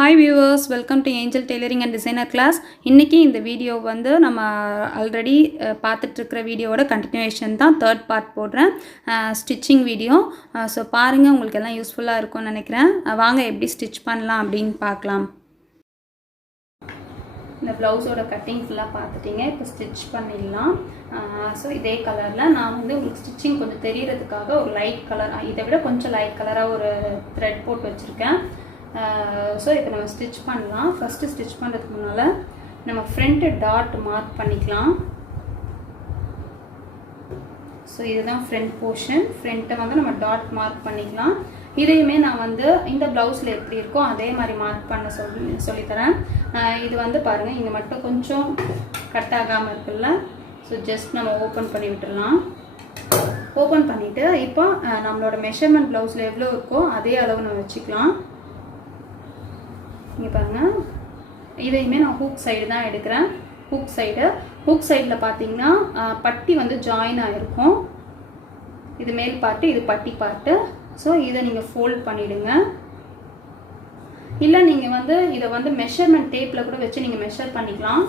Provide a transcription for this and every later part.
Hi viewers, welcome to Angel Tailoring and Designer class. இன்னைக்கு இந்த video வந்து நம்ம ஆல்ரெடி பார்த்துட்டு இருக்கிற வீடியோவோட கண்டினியூஷன் தான் third part போடுறேன் ஸ்டிச்சிங் வீடியோ. ஸோ பாருங்கள், உங்களுக்கு எல்லாம் யூஸ்ஃபுல்லாக இருக்கும்னு நினைக்கிறேன். வாங்க எப்படி ஸ்டிச் பண்ணலாம் அப்படின்னு பார்க்கலாம். இந்த ப்ளவுஸோட கட்டிங் ஃபுல்லாக பார்த்துட்டிங்க. இப்போ ஸ்டிச் பண்ணிடலாம். ஸோ இதே கலரில் நான் வந்து உங்களுக்கு ஸ்டிச்சிங் கொஞ்சம் தெரியறதுக்காக ஒரு லைட் கலர், இதை விட கொஞ்சம் லைட் கலராக ஒரு த்ரெட் போட்டு வச்சுருக்கேன். ஸோ இப்போ நம்ம ஸ்டிச் பண்ணலாம். ஃபஸ்ட்டு ஸ்டிச் பண்ணுறதுக்கு முன்னால் நம்ம ஃப்ரண்ட்டு டாட் மார்க் பண்ணிக்கலாம். ஸோ இதுதான் ஃப்ரண்ட் போர்ஷன். ஃப்ரண்ட்டை வந்து நம்ம டாட் மார்க் பண்ணிக்கலாம். இதையுமே நான் வந்து இந்த ப்ளவுஸில் எப்படி இருக்கோ அதே மாதிரி மார்க் பண்ண சொல்லித்தரேன். இது வந்து பாருங்கள், இங்கே மட்டும் கொஞ்சம் கட் ஆகாமல் இருக்குல்ல. ஸோ ஜஸ்ட் நம்ம ஓப்பன் பண்ணி விட்டுடலாம். ஓப்பன் பண்ணிவிட்டு இப்போ நம்மளோட மெஷர்மெண்ட் ப்ளவுஸில் எவ்வளோ இருக்கோ அதே அளவு நம்ம வச்சுக்கலாம். இங்கே பாருங்கள், இதையுமே நான் ஹூக் சைடு தான் எடுக்கிறேன். ஹூக் சைடில் பார்த்தீங்கன்னா பட்டி வந்து ஜாயின் ஆகிருக்கும். இது மேல் பார்ட்டு, இது பட்டி பார்ட்டு. ஸோ இதை நீங்கள் ஃபோல்ட் பண்ணிவிடுங்க. இல்லை நீங்கள் வந்து இதை வந்து மெஷர்மெண்ட் டேப்பில் கூட வச்சு நீங்கள் மெஷர் பண்ணிக்கலாம்.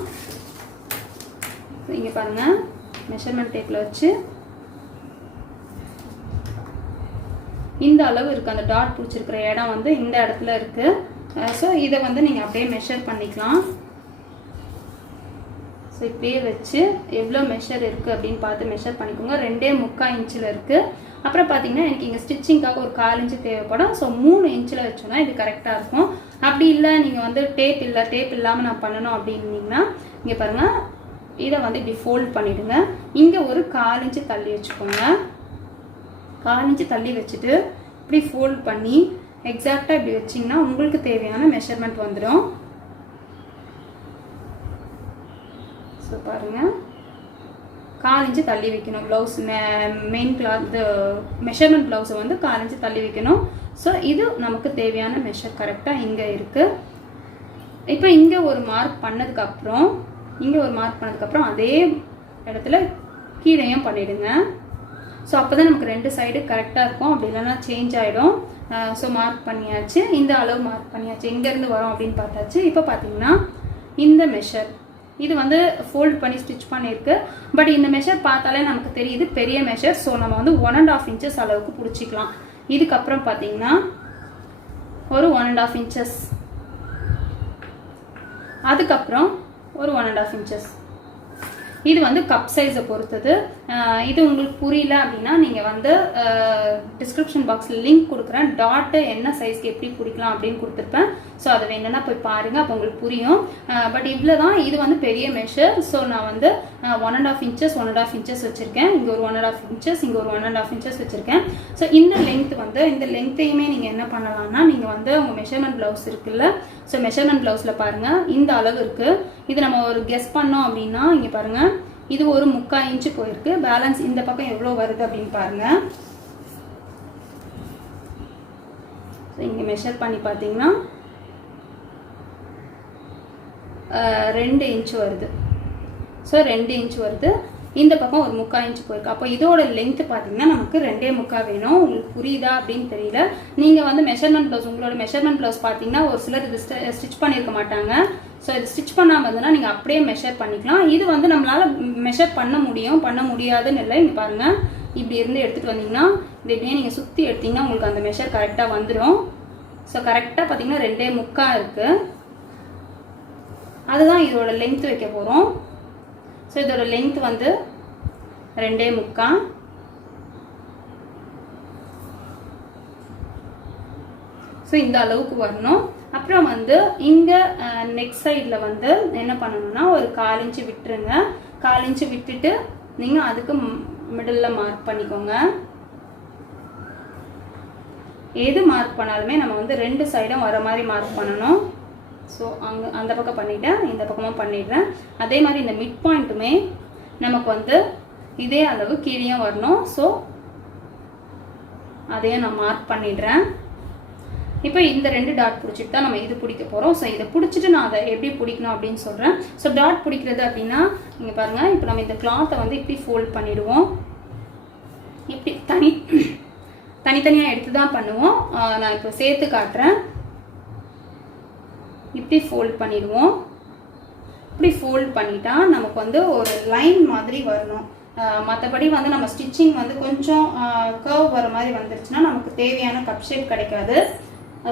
இங்கே பாருங்கள், மெஷர்மெண்ட் டேப்பில் வச்சு இந்த அளவு இருக்குது. அந்த டாட் பிடிச்சிருக்கிற இடம் வந்து இந்த இடத்துல இருக்குது. ஸோ இதை வந்து நீங்கள் அப்படியே மெஷர் பண்ணிக்கலாம். ஸோ இப்படியே வச்சு எவ்வளோ மெஷர் இருக்குது அப்படின்னு பார்த்து மெஷர் பண்ணிக்கோங்க. 2.25 இன்ச்சில் இருக்குது. அப்புறம் பார்த்தீங்கன்னா எனக்கு இங்கே ஸ்டிச்சிங்காக ஒரு 1/4 இன்ச்சு தேவைப்படும். ஸோ 3 இன்ச்சில் வச்சோன்னா இது கரெக்டாக இருக்கும். அப்படி இல்லை நீங்கள் வந்து டேப் இல்லாமல் நான் பண்ணணும் அப்படின்னீங்கன்னா இங்கே பாருங்கள், இதை வந்து இப்படி ஃபோல்ட் பண்ணிவிடுங்க. இங்கே ஒரு 1/4 இன்ச்சு தள்ளி வச்சுக்கோங்க. 1/4 இன்ச்சு தள்ளி வச்சுட்டு இப்படி ஃபோல்ட் பண்ணி எக்ஸாக்டாக இப்படி வச்சிங்கன்னா உங்களுக்கு தேவையான மெஷர்மெண்ட் வந்துடும். ஸோ பாருங்கள், 1/4 இன்ச்சு தள்ளி வைக்கணும். ப்ளவுஸ் மெயின் கிளாத் மெஷர்மெண்ட் ப்ளவுஸை வந்து 1/4 இன்ச்சு தள்ளி வைக்கணும். ஸோ இது நமக்கு தேவையான மெஷர் கரெக்டாக இங்கே இருக்குது. இப்போ இங்கே ஒரு மார்க் பண்ணதுக்கப்புறம் அதே இடத்துல கீழையும் பண்ணிவிடுங்க. ஸோ அப்போ தான் நமக்கு 2 சைடு கரெக்டாக இருக்கும். அப்படி இல்லைன்னா சேஞ்ச் ஆகிடும். ஸோ மார்க் பண்ணியாச்சு. இந்த அளவு மார்க் பண்ணியாச்சு. எங்கேருந்து வரோம் அப்படின்னு பார்த்தாச்சு. இப்போ பார்த்தீங்கன்னா இந்த மெஷர் இது வந்து ஃபோல்ட் பண்ணி ஸ்டிச் பண்ணியிருக்கு. பட் இந்த மெஷர் பார்த்தாலே நமக்கு தெரியுது பெரிய மெஷர். ஸோ நம்ம வந்து 1.5 இன்ச்சஸ் அளவுக்கு பிடிச்சிக்கலாம். இதுக்கப்புறம் பார்த்தீங்கன்னா ஒரு 1.5 இன்ச்சஸ், அதுக்கப்புறம் ஒரு 1.5 இன்ச்சஸ். இது வந்து கப் சைஸை பொறுத்தது. இது உங்களுக்கு புரியல அப்படின்னா நீங்கள் வந்து டிஸ்கிரிப்ஷன் பாக்ஸில் லிங்க் கொடுக்குறேன். டாட்டு என்ன சைஸ்க்கு எப்படி பிடிக்கலாம் அப்படின்னு கொடுத்துருப்பேன். ஸோ அதை வேணுன்னா போய் பாருங்கள், அப்போ உங்களுக்கு புரியும். பட் இவ்வளோ தான். இது வந்து பெரிய மெஷர். ஸோ நான் வந்து 1.5 இன்ச்சஸ் வச்சுருக்கேன். இங்கே ஒரு 1.5 இன்ச்சஸ், இங்கே ஒரு 1.5 இன்ச்சஸ் வச்சுருக்கேன். ஸோ இந்த லென்த்தையுமே நீங்கள் என்ன பண்ணலாம்னா, நீங்கள் வந்து உங்கள் மெஷர்மெண்ட் ப்ளவுஸ் இருக்குல்ல, ஸோ மெஷர்மெண்ட் ப்ளவுஸில் பாருங்கள் இந்த அளவு இருக்குது. இது நம்ம ஒரு கெஸ் பண்ணோம் அப்படின்னா இங்கே பாருங்கள், இது ஒரு 3/4 இன்ச்சு போயிருக்கு. பேலன்ஸ் இந்த பக்கம் எவ்வளோ வருது அப்படின்னு பாருங்கள். ஸோ இங்கே மெஷர் பண்ணி பார்த்தீங்கன்னா 2 இன்ச்சு வருது. ஸோ 2 இன்ச்சு வருது. இந்த பக்கம் ஒரு 3/4 இன்ச்சு போயிருக்கு. அப்போ இதோட லென்த்து பார்த்தீங்கன்னா நமக்கு 2.25 வேணும். உங்களுக்கு புரியுதா அப்படின்னு தெரியல. நீங்கள் வந்து உங்களோட மெஷர்மெண்ட் ப்ளவுஸ் பார்த்தீங்கன்னா ஒரு சிலர் இது ஸ்டிச் பண்ணியிருக்க மாட்டாங்க. ஸோ இது ஸ்டிச் பண்ணாமல் இருந்ததுன்னா நீங்கள் அப்படியே மெஷர் பண்ணிக்கலாம். இது வந்து நம்மளால் மெஷர் பண்ண முடியாதுன்னு இல்லை. இங்கே பாருங்கள், இப்படி இருந்து எடுத்துகிட்டு வந்தீங்கன்னா இது எப்படியே நீங்கள் சுற்றி எடுத்தீங்கன்னா உங்களுக்கு அந்த மெஷர் கரெக்டாக வந்துடும். ஸோ கரெக்டாக பார்த்தீங்கன்னா 2.25 இருக்குது. அதுதான் இதோட லென்த் வைக்க போகிறோம். ஸோ இதோட லென்த் வந்து 2.25. ஸோ இந்த அளவுக்கு வரணும். அப்புறம் வந்து இங்கே நெக் சைடில் வந்து என்ன பண்ணணும்னா ஒரு 1/4 இன்ச்சு விட்டுருங்க. 1/4 இன்ச்சு விட்டுட்டு நீங்கள் அதுக்கு மிடில் மார்க் பண்ணிக்கோங்க. எது மார்க் பண்ணாலுமே நம்ம வந்து 2 சைடும் வர மாதிரி மார்க் பண்ணணும். ஸோ அந்த பக்கம் பண்ணிவிட்டேன், இந்த பக்கமும் பண்ணிடுறேன். அதே மாதிரி இந்த மிட் பாயிண்ட்டுமே நமக்கு வந்து இதே அளவு கீழேயும் வரணும். ஸோ அதையும் நான் மார்க் பண்ணிடுறேன். இப்போ இந்த 2 டாட் பிடிச்சிட்டு தான் நம்ம இது பிடிக்க போகிறோம். ஸோ இதை பிடிச்சிட்டு நான் அதை எப்படி பிடிக்கணும் அப்படின்னு சொல்கிறேன். ஸோ டாட் பிடிக்கிறது அப்படின்னா இங்கே பாருங்கள், இப்போ நம்ம இந்த கிளாத்தை வந்து இப்படி ஃபோல்ட் பண்ணிவிடுவோம். இப்படி தனித்தனியாக எடுத்து தான் பண்ணுவோம். நான் இப்போ சேர்த்து காட்டுறேன். இப்படி ஃபோல்ட் பண்ணிடுவோம். இப்படி ஃபோல்ட் பண்ணிட்டா நமக்கு வந்து ஒரு லைன் மாதிரி வரணும். மற்றபடி வந்து நம்ம ஸ்டிச்சிங் வந்து கொஞ்சம் கர்வ் வர மாதிரி வந்துருச்சுன்னா நமக்கு தேவையான கப் ஷேப் கிடைக்காது.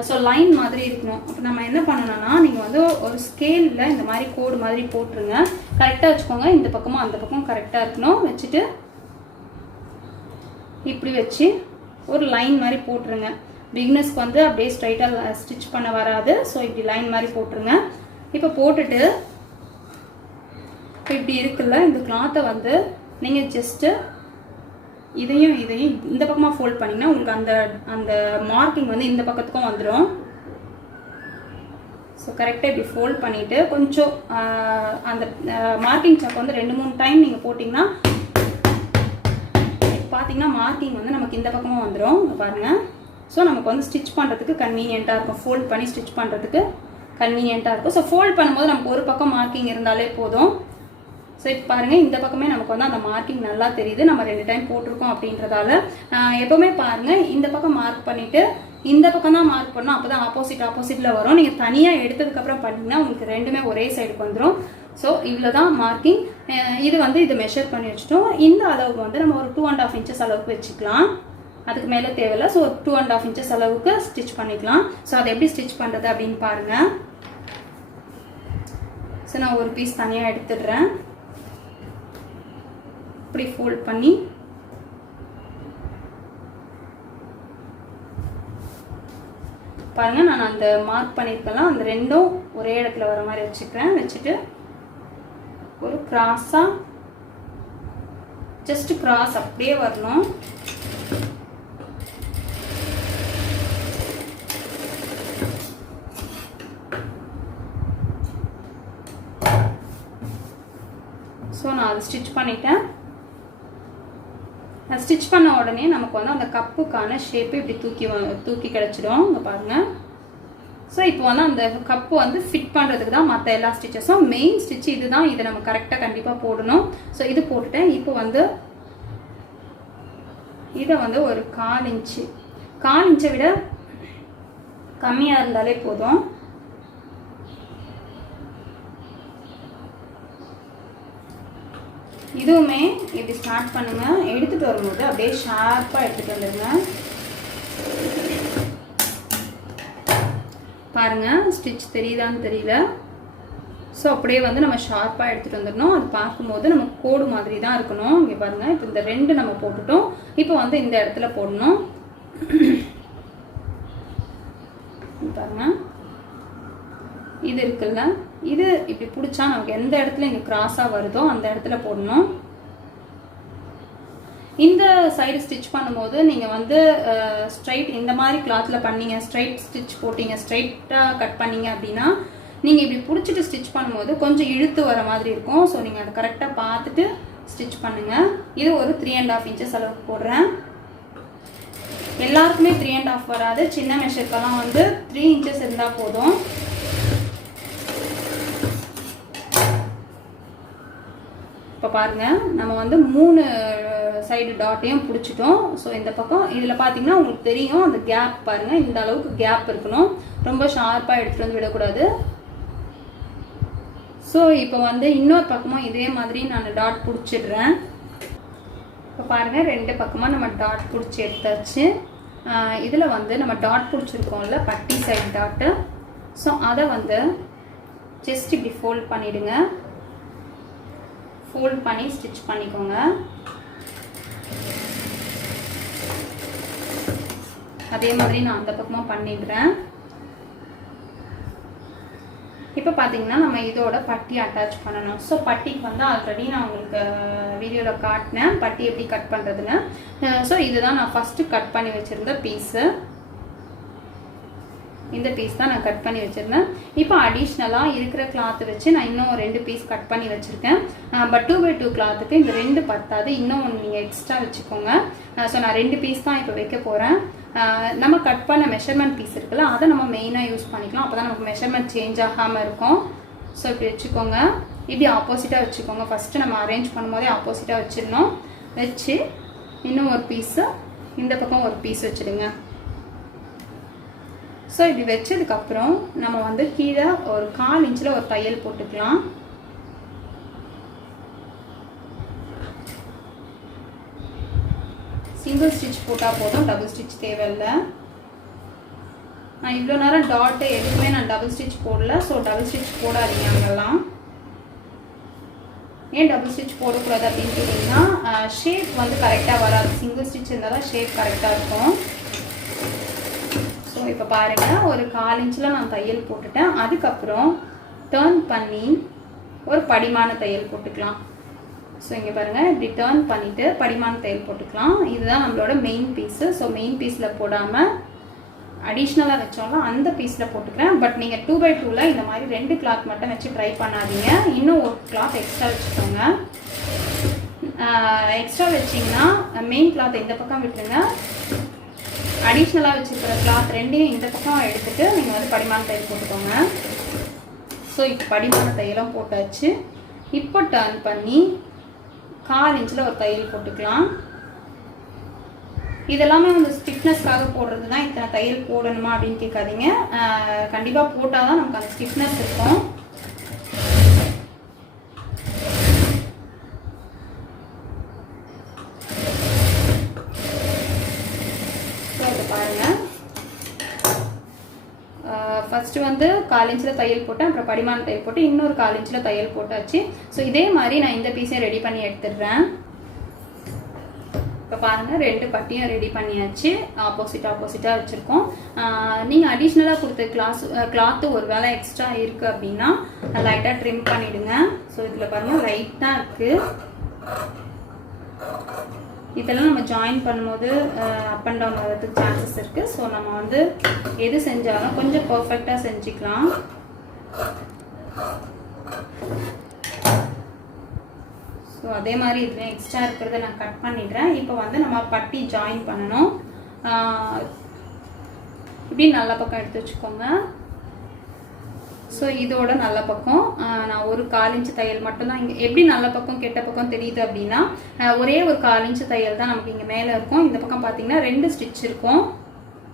ஸோ லைன் மாதிரி இருக்கணும். அப்போ நம்ம என்ன பண்ணணும்னா, நீங்கள் வந்து ஒரு ஸ்கேலில் இந்த மாதிரி கோடு மாதிரி போட்டுருங்க. கரெக்டாக வச்சுக்கோங்க. இந்த பக்கமும் அந்த பக்கம் கரெக்டாக இருக்கணும். வச்சுட்டு இப்படி வச்சு ஒரு லைன் மாதிரி போட்டுருங்க. பிகினர்ஸ்க்கு வந்து அப்படியே ஸ்ட்ரைட்டாக ஸ்டிச் பண்ண வராது. ஸோ இப்படி லைன் மாதிரி போட்டுருங்க. இப்போ போட்டுட்டு இப்படி இருக்குல்ல, இந்த கிளாத்தை வந்து நீங்கள் ஜஸ்ட்டு இதையும் இந்த பக்கமாக ஃபோல்ட் பண்ணிங்கன்னா உங்களுக்கு அந்த அந்த மார்க்கிங் வந்து இந்த பக்கத்துக்கும் வந்துடும். ஸோ கரெக்டாக இப்படி ஃபோல்ட் பண்ணிவிட்டு கொஞ்சம் அந்த மார்க்கிங் சாக் வந்து 2-3 டைம் நீங்கள் போட்டிங்கன்னா பார்த்தீங்கன்னா மார்க்கிங் வந்து நமக்கு இந்த பக்கமாக வந்துடும். பாருங்கள். ஸோ நமக்கு வந்து ஸ்டிச் பண்ணுறதுக்கு கன்வீனியண்ட்டாக இருக்கும். ஃபோல்ட் பண்ணி ஸ்டிச் பண்ணுறதுக்கு கன்வீனியண்ட்டாக இருக்கும். ஸோ ஃபோல்ட் பண்ணும்போது நமக்கு ஒரு பக்கம் மார்க்கிங் இருந்தாலே போதும். ஸோ இப்போ பாருங்கள், இந்த பக்கமே நமக்கு வந்து அந்த மார்க்கிங் நல்லா தெரியுது. நம்ம 2 டைம் போட்டிருக்கோம் அப்படின்றதால எப்போவுமே பாருங்கள், இந்த பக்கம் மார்க் பண்ணிவிட்டு இந்த பக்கம் தான் மார்க் பண்ணணும். அப்போ தான் ஆப்போசிட்டில் வரும். நீங்கள் தனியாக எடுத்ததுக்கப்புறம் பண்ணிங்கன்னா உங்களுக்கு ரெண்டுமே ஒரே சைடுக்கு வந்துடும். ஸோ இவ்வளோ தான் மார்க்கிங். இது வந்து இதை மெஷர் பண்ணி வச்சுட்டோம். இந்த அளவுக்கு வந்து நம்ம ஒரு 2.5 inches அளவுக்கு வச்சுக்கலாம். அதுக்கு மேலே தேவையில்லை. ஸோ 2.5 inches அளவுக்கு ஸ்டிச் பண்ணிக்கலாம். ஸோ அதை எப்படி ஸ்டிச் பண்ணுறது அப்படின்னு பாருங்கள். ஸோ நான் ஒரு பீஸ் தனியாக எடுத்துடுறேன். இப்படி ஃபோல்ட் பண்ணி பாருங்கள், நான் அந்த மார்க் பண்ணியிருக்கலாம் அந்த ரெண்டும் ஒரே இடத்துல வர மாதிரி வச்சுக்கிறேன். வச்சுட்டு ஒரு கிராஸாக ஜஸ்ட் கிராஸ் அப்படியே வரணும். ஸோ நான் அதை ஸ்டிச் பண்ணிட்டேன். ஸ்டிச் பண்ண உடனே நமக்கு வந்து அந்த கப்புக்கான ஷேப்பு இப்படி தூக்கி கிடச்சிடும். இங்கே பாருங்கள். ஸோ இப்போ வந்து அந்த கப்பு வந்து ஃபிட் பண்ணுறதுக்கு தான் மற்ற எல்லா ஸ்டிச்சஸும். மெயின் ஸ்டிச் இது தான். இதை நம்ம கரெக்டாக கண்டிப்பாக போடணும். ஸோ இது போட்டுட்டேன். இப்போ வந்து இதை வந்து ஒரு 1/4 இன்ச்சை விட கம்மியாக இருந்தாலே போதும். இதுவுமே இப்படி ஸ்டார்ட் பண்ணுங்க. எடுத்துகிட்டு வரும்போது அப்படியே ஷார்ப்பாக எடுத்துகிட்டு வந்துடுங்க. பாருங்கள், ஸ்டிச் தெரியுதான்னு தெரியல. ஸோ அப்படியே வந்து நம்ம ஷார்ப்பாக எடுத்துகிட்டு வந்துடணும். அது பார்க்கும்போது நமக்கு கோடு மாதிரி தான் இருக்கணும். இங்கே பாருங்கள், இப்போ இந்த 2 நம்ம போட்டுட்டோம். இப்போ வந்து இந்த இடத்துல போடணும். பாருங்கள், இது இருக்குல்ல, இது இப்படி பிடிச்சா நமக்கு எந்த இடத்துல இங்கே கிராஸாக வருதோ அந்த இடத்துல போடணும். இந்த சைடு ஸ்டிச் பண்ணும்போது நீங்கள் வந்து ஸ்ட்ரைட் இந்த மாதிரி கிளாத்தில் பண்ணீங்க, ஸ்ட்ரைட் ஸ்டிச் போட்டிங்க, ஸ்ட்ரைட்டாக கட் பண்ணீங்க அப்படின்னா நீங்கள் இப்படி பிடிச்சிட்டு ஸ்டிச் பண்ணும்போது கொஞ்சம் இழுத்து வர மாதிரி இருக்கும். ஸோ நீங்கள் அதை கரெக்டாக பார்த்துட்டு ஸ்டிச் பண்ணுங்கள். இது ஒரு 3.5 inches அளவுக்கு போடுறேன். எல்லாருக்குமே 3.5 வராது. சின்ன மெஷருக்கெல்லாம் வந்து 3 inches இருந்தால் போதும். இப்போ பாருங்கள், நம்ம வந்து 3 சைடு டாட்டையும் பிடிச்சிட்டோம். ஸோ இந்த பக்கம் இதில் பார்த்தீங்கன்னா உங்களுக்கு தெரியும் அந்த கேப் பாருங்கள், இந்த அளவுக்கு கேப் இருக்கணும். ரொம்ப ஷார்ப்பாக எடுத்துகிட்டு வந்து விடக்கூடாது. ஸோ இப்போ வந்து இன்னொரு பக்கமும் இதே மாதிரி நான் டாட் பிடிச்சிடுறேன். இப்போ பாருங்கள், 2 பக்கமாக நம்ம டாட் பிடிச்சி எடுத்தாச்சு. இதில் வந்து நம்ம டாட் பிடிச்சிருக்கோம்ல, பட்டி சைடு டாட்டு. ஸோ அதை வந்து ஜஸ்ட் இப்படி ஃபோல்ட் பண்ணிவிடுங்க. ஃபோல்ட் பண்ணி ஸ்டிச் பண்ணிக்கோங்க. அதே மாதிரி நான் அந்த பக்கமாக பண்ணிடுறேன். இப்போ பார்த்தீங்கன்னா நம்ம இதோட பட்டி அட்டாச் பண்ணணும். ஸோ பட்டிக்கு வந்து ஆல்ரெடி நான் உங்களுக்கு வீடியோவில் காட்டினேன் பட்டி எப்படி கட் பண்ணுறதுன்னு. ஸோ இதுதான் நான் ஃபஸ்ட்டு கட் பண்ணி வச்சுருந்த பீஸு. இந்த பீஸ் தான் நான் கட் பண்ணி வச்சுருந்தேன். இப்போ அடிஷ்னலாக இருக்கிற கிளாத்து வச்சு நான் இன்னும் 2 பீஸ் கட் பண்ணி வச்சுருக்கேன். பட் 2x2 கிளாத்துக்கு இந்த 2 பத்தாது, இன்னும் ஒன்று நீங்கள் எக்ஸ்ட்ரா வச்சுக்கோங்க. ஸோ நான் 2 பீஸ் தான் இப்போ வைக்க போகிறேன். நம்ம கட் பண்ண மெஷர்மெண்ட் பீஸ் இருக்குல்ல, அதை நம்ம மெயினாக யூஸ் பண்ணிக்கலாம். அப்போ தான் நமக்கு மெஷர்மெண்ட் சேஞ்ச் ஆகாமல் இருக்கும். ஸோ இப்படி வச்சுக்கோங்க. இப்படி ஆப்போசிட்டாக வச்சுக்கோங்க. ஃபஸ்ட்டு நம்ம அரேஞ்ச் பண்ணும்போதே ஆப்போசிட்டாக வச்சிடணும். வச்சு இன்னும் ஒரு பீஸு இந்த பக்கம் ஒரு பீஸ் வச்சுடுங்க. ஸோ இப்படி வச்சதுக்கப்புறம் நம்ம வந்து கீழே ஒரு 1/4 இன்ச்சில் ஒரு தையல் போட்டுக்கலாம். சிங்கிள் ஸ்டிச் போட்டால் போதும், டபுள் ஸ்டிச் தேவையில்லை. நான் இவ்வளோ நேரம் டாட்டு எதுவுமே நான் டபுள் ஸ்டிச் போடல. ஸோ டபுள் ஸ்டிச் போடாதீங்க அங்கெல்லாம். ஏன் டபுள் ஸ்டிச் போடக்கூடாது அப்படின்னு கேட்டிங்கன்னா ஷேப் வந்து கரெக்டாக வராது. சிங்கிள் ஸ்டிச் இருந்தால் தான் ஷேப் கரெக்டாக இருக்கும். ஸோ இப்போ பாருங்கள், ஒரு 1/4 இன்ச்சில் நான் தையல் போட்டுட்டேன். அதுக்கப்புறம் டர்ன் பண்ணி ஒரு படிமான தையல் போட்டுக்கலாம். ஸோ இங்கே பாருங்கள், இப்படி டர்ன் பண்ணிவிட்டு படிமான தையல் போட்டுக்கலாம். இதுதான் நம்மளோட மெயின் பீஸு. ஸோ மெயின் பீஸில் போடாமல் அடிஷ்னலாக வச்சோம்னா அந்த பீஸில் போட்டுக்கிறேன். பட் நீங்கள் 2x2ல் இந்த மாதிரி 2 கிளாத் மட்டும் வச்சு ட்ரை பண்ணாதீங்க. இன்னும் ஒரு கிளாத் எக்ஸ்ட்ரா வச்சுக்கோங்க. எக்ஸ்ட்ரா வச்சிங்கன்னா மெயின் கிளாத் இந்த பக்கம் விட்டுருங்க. அடிஷ்னலாக வச்சுருக்கிற கிளாத் 2யும் இந்த பக்கம் எடுத்துகிட்டு நீங்கள் வந்து படிமான தையல் போட்டுக்கோங்க. ஸோ இப்போ படிமான தையலும் போட்டாச்சு. இப்போ டர்ன் பண்ணி 1/4 இன்ச்சில் ஒரு தையல் போட்டுக்கலாம். இதெல்லாமே வந்து ஸ்டிஃப்னஸ்க்காக போடுறது தான். இத்தனை தையல் போடணுமா அப்படின்னு கேட்காதீங்க. கண்டிப்பாக போட்டால் தான் நமக்கு அந்த ஸ்டிஃப்னஸ் இருக்கும். ஸோ அதை பாருங்கள், ஃபஸ்ட்டு வந்து 1/4 இன்ச்சில் தையல் போட்டேன். அப்புறம் படிமான தையல் போட்டு இன்னொரு 1/4 இன்ச்சில் தையல் போட்டாச்சு. ஸோ இதே மாதிரி நான் இந்த பீஸையும் ரெடி பண்ணி எடுத்துடுறேன். இப்போ பாருங்கள், 2 பட்டியும் ரெடி பண்ணியாச்சு. ஆப்போசிட்டாக வச்சுருக்கோம். நீங்கள் அடிஷ்னலாக கொடுத்த கிளாத்து ஒரு வேளை எக்ஸ்ட்ரா இருக்குது அப்படின்னா லைட்டாக ட்ரிம் பண்ணிவிடுங்க. ஸோ இதில் பாருங்கள், லைட்டாக இருக்குது. இதெல்லாம் நம்ம ஜாயின் பண்ணும்போது அப் அண்ட் டவுன் வரதுக்கு சான்சஸ் இருக்குது. ஸோ நம்ம வந்து எது செஞ்சாலும் கொஞ்சம் பர்ஃபெக்டாக செஞ்சுக்கலாம். ஸோ அதே மாதிரி இதில் எக்ஸ்ட்ரா இருக்கிறத நான் கட் பண்ணிடுறேன். இப்போ வந்து நம்ம பட்டி ஜாயின் பண்ணணும். இப்படி நல்ல பக்கம் எடுத்து வச்சுக்கோங்க. ஸோ இதோட நல்ல பக்கம் நான் ஒரு 1/4 இன்ச்சு தையல் மட்டும்தான். இங்கே எப்படி நல்ல பக்கம் கெட்ட பக்கம் தெரியுது அப்படின்னா ஒரே ஒரு 1/4 இன்ச்சு தையல் தான் நமக்கு இங்கே மேலே இருக்கும். இந்த பக்கம் பார்த்தீங்கன்னா 2 ஸ்டிச் இருக்கும்.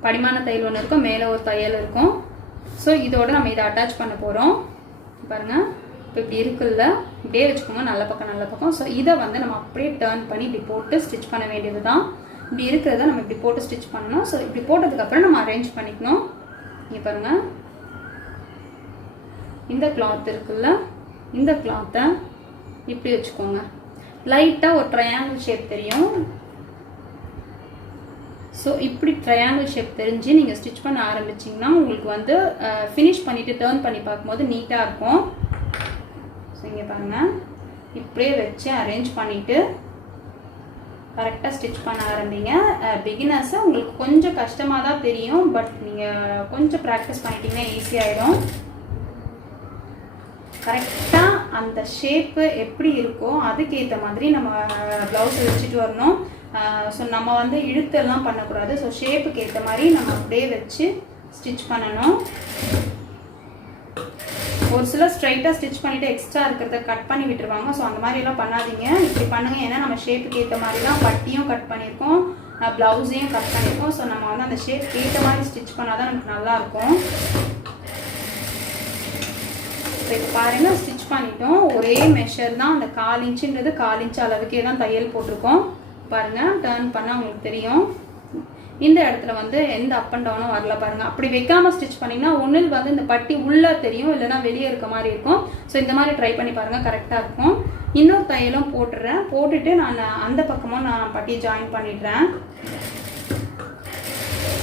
படிமான தையல் ஒன்று இருக்கும், மேலே ஒரு தையல் இருக்கும். ஸோ இதோட நம்ம இதை அட்டாச் பண்ண போகிறோம். பாருங்கள், இப்போ இப்படி இருக்குல்ல, இப்படியே வச்சுக்கோங்க, நல்ல பக்கம். ஸோ இதை வந்து நம்ம அப்படியே டர்ன் பண்ணி இப்படி போட்டு ஸ்டிச் பண்ண வேண்டியது தான். இப்படி இருக்கிறத நம்ம இப்படி போட்டு ஸ்டிச் பண்ணணும். ஸோ இப்படி போட்டதுக்கப்புறம் நம்ம அரேஞ்ச் பண்ணிக்கணும். இங்கே பாருங்கள், இந்த கிளாத் இருக்குல்ல, இந்த கிளாத்தை இப்படி வச்சுக்கோங்க. லைட்டாக ஒரு ட்ரையாங்கிள் ஷேப் தெரியும். ஸோ இப்படி ட்ரையாங்கிள் ஷேப் தெரிஞ்சு நீங்கள் ஸ்டிச் பண்ண ஆரம்பிச்சிங்கன்னா உங்களுக்கு வந்து ஃபினிஷ் பண்ணிவிட்டு டர்ன் பண்ணி பார்க்கும்போது நீட்டாக இருக்கும். ஸோ இங்கே பாருங்கள், இப்படியே வச்சு அரேஞ்ச் பண்ணிவிட்டு கரெக்டாக ஸ்டிச் பண்ண ஆரம்பிங்க. பிகினர்ஸை உங்களுக்கு கொஞ்சம் கஷ்டமாக தான் தெரியும். பட் நீங்கள் கொஞ்சம் ப்ராக்டிஸ் பண்ணிட்டீங்கன்னா ஈஸியாகிடும். கரெக்டாக அந்த ஷேப்பு எப்படி இருக்கோ அதுக்கேற்ற மாதிரி நம்ம ப்ளவுஸை வச்சுட்டு வரணும். ஸோ நம்ம வந்து இழுத்தெல்லாம் பண்ணக்கூடாது. ஸோ ஷேப்புக்கு ஏற்ற மாதிரி நம்ம அப்படியே வச்சு ஸ்டிச் பண்ணணும். ஒரு சிலர் ஸ்ட்ரைட்டாக ஸ்டிச் பண்ணிவிட்டு எக்ஸ்ட்ரா இருக்கிறத கட் பண்ணி விட்டுருவாங்க. ஸோ அந்த மாதிரிலாம் பண்ணாதீங்க, இப்படி பண்ணுங்கள். ஏன்னா நம்ம ஷேப்புக்கு ஏற்ற மாதிரி தான் பட்டியும் கட் பண்ணியிருக்கோம், ப்ளவுஸையும் கட் பண்ணியிருக்கோம். ஸோ நம்ம வந்து அந்த ஷேப்புக்கு ஏற்ற மாதிரி ஸ்டிச் பண்ணால் தான் நமக்கு நல்லாயிருக்கும். இப்போ பாருங்கள், ஸ்டிச் பண்ணிட்டோம். ஒரே மெஷர் தான். அந்த 1/4 இன்ச்சுன்றது 1/4 இன்ச்சு அளவுக்கே தான் தையல் போட்டிருக்கோம். பாருங்கள், டர்ன் பண்ணால் உங்களுக்கு தெரியும். இந்த இடத்துல வந்து எந்த அப் அண்ட் டவுனும் வரல பாருங்கள். அப்படி வைக்காமல் ஸ்டிச் பண்ணிங்கன்னா ஒன்றில் வந்து இந்த பட்டி உள்ளே தெரியும், இல்லைனா வெளியே இருக்க மாதிரி இருக்கும். ஸோ இந்த மாதிரி ட்ரை பண்ணி பாருங்கள், கரெக்டாக இருக்கும். இன்னொரு தையலும் போட்டுடுறேன். போட்டுட்டு நான் அந்த பக்கமும் நான் பட்டி ஜாயின் பண்ணிடுறேன்.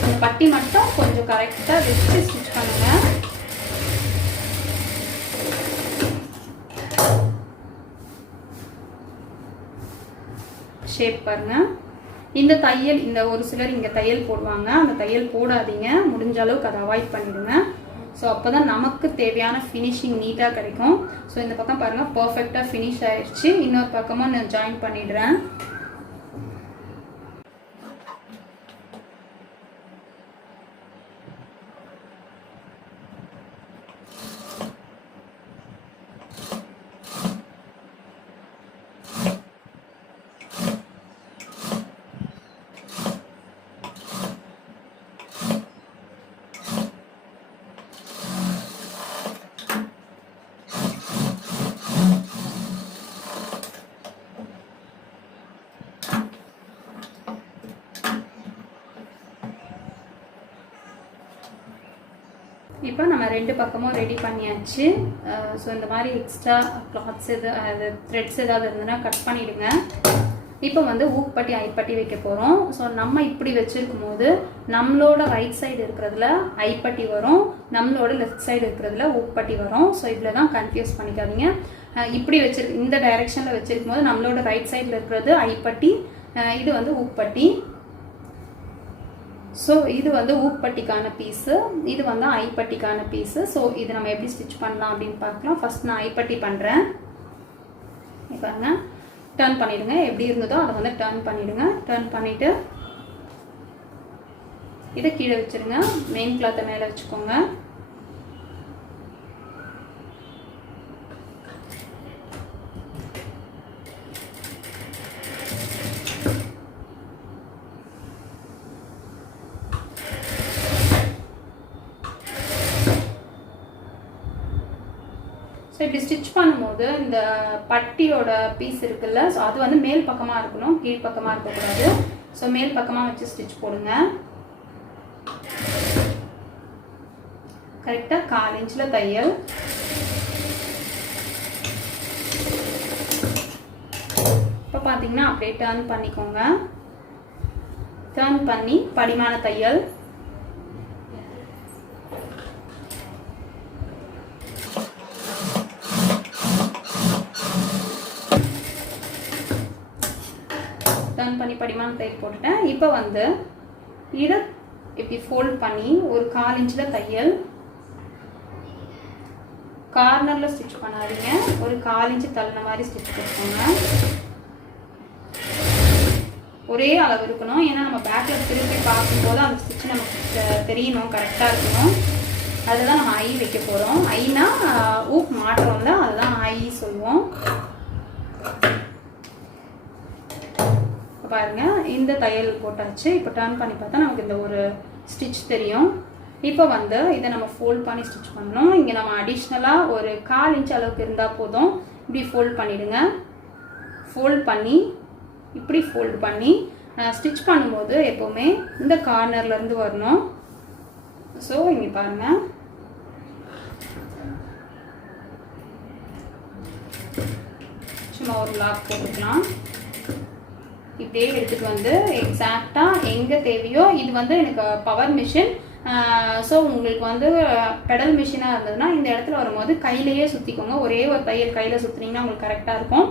அந்த பட்டி மட்டும் கொஞ்சம் கரெக்டாக வச்சு ஸ்டிச் பண்ணுங்கள். ஷேப் பாருங்கள். இந்த தையல், இந்த ஒரு சிலர் இங்கே தையல் போடுவாங்க, அந்த தையல் போடாதீங்க. முடிஞ்ச அளவுக்கு அதை அவாய்ட் பண்ணிடுங்க. ஸோ அப்போ தான் நமக்கு தேவையான ஃபினிஷிங் நீட்டாக கிடைக்கும். ஸோ இந்த பக்கம் பாருங்கள், பர்ஃபெக்டாக ஃபினிஷ் ஆயிடுச்சு. இன்னொரு பக்கமும் நான் ஜாயின் பண்ணிடுறேன். இப்போ நம்ம 2 பக்கமும் ரெடி பண்ணியாச்சு. ஸோ இந்த மாதிரி எக்ஸ்ட்ரா கிளாத்ஸ் அது த்ரெட்ஸ் ஏதாவது இருந்ததுன்னா கட் பண்ணிவிடுங்க. இப்போ வந்து ஊக்பட்டி ஐப்பட்டி வைக்க போகிறோம். ஸோ நம்ம இப்படி வச்சுருக்கும் போது நம்மளோட ரைட் சைடு இருக்கிறதுல ஐப்பட்டி வரும், நம்மளோட லெஃப்ட் சைடு இருக்கிறதுல ஊக்பட்டி வரும். ஸோ இதில் தான் கன்ஃபியூஸ் பண்ணிக்காதீங்க. இப்படி இந்த டைரெக்ஷனில் வச்சுருக்கும் போது நம்மளோட ரைட் சைடில் இருக்கிறது ஐப்பட்டி, இது வந்து ஊக்பட்டி. ஸோ இது வந்து ஊக்பட்டிக்கான பீஸு, இது வந்து ஐப்பட்டிக்கான பீஸு. ஸோ இது நம்ம எப்படி ஸ்டிச் பண்ணலாம் அப்படின்னு பார்க்கலாம். ஃபர்ஸ்ட் நான் ஐப்பட்டி பண்ணுறேன். பாருங்க, டர்ன் பண்ணிவிடுங்க. எப்படி இருந்ததோ அதை வந்து டர்ன் பண்ணிவிடுங்க. டர்ன் பண்ணிவிட்டு இதை கீழே வச்சுருங்க. மெயின் கிளாத்தை மேலே வச்சுக்கோங்க. இப்படி ஸ்டிச் பண்ணும்போது இந்த பட்டியோட பீஸ் இருக்குல்ல, ஸோ அது வந்து மேல் பக்கமாக இருக்கணும், கீழ் பக்கமாக இருக்கக்கூடாது. ஸோ மேல் பக்கமாக வச்சு ஸ்டிச் போடுங்க. கரெக்டாக 1/4 இன்ச்சில் தையல். இப்போ பார்த்தீங்கன்னா அப்படியே டர்ன் பண்ணிக்கோங்க. டர்ன் பண்ணி படிமான தையல். பண்ணி படிமான தையல் போட்டுட்டேன். இப்போ வந்து இதை இப்படி ஃபோல்ட் பண்ணி ஒரு 1/4 இன்ச்சில் தையல். கார்னரில் ஸ்டிச் பண்ணாதீங்க, ஒரு 1/4 இன்ச்சு தள்ளின மாதிரி ஸ்டிச் போட்டுக்கோங்க. ஒரே அளவு இருக்கணும், ஏன்னா நம்ம பேக்கில் திருப்பி பார்க்கும்போது அந்த ஸ்டிச் நமக்கு தெரியணும், கரெக்டாக இருக்கணும். அதுதான் நம்ம ஐ வைக்க போகிறோம். ஐனா ஊக் மாட்டுறோம்ல, அதுதான் ஐ சொல்லுவோம். பாருங்க, இந்த தையல் போட்டாச்சு. இப்போ டர்ன் பண்ணி பார்த்தா நமக்கு இந்த ஒரு ஸ்டிச் தெரியும். இப்போ வந்து இதை நம்ம ஃபோல்ட் பண்ணி ஸ்டிச் பண்ணணும். இங்கே நம்ம அடிஷ்னலாக ஒரு 1/4 இன்ச் அளவுக்கு இருந்தால் போதும். இப்படி ஃபோல்ட் பண்ணிவிடுங்க. ஃபோல்ட் பண்ணி இப்படி ஃபோல்ட் பண்ணி ஸ்டிச் பண்ணும்போது எப்போவுமே இந்த கார்னர்லேருந்து வரணும். ஸோ இங்கே பாருங்கள், சும்மா ஒரு லாக் போட்டுக்கலாம். இப்படியே எடுத்துகிட்டு வந்து எக்ஸாக்டாக எங்கே தேவையோ, இது வந்து எனக்கு பவர் மிஷின். ஸோ உங்களுக்கு வந்து பெடல் மிஷினாக இருந்ததுன்னா இந்த இடத்துல வரும்போது கையிலேயே சுற்றிக்கோங்க. ஒரே ஒரு தையல் கையில் சுற்றுனீங்கன்னா உங்களுக்கு கரெக்டாக இருக்கும்.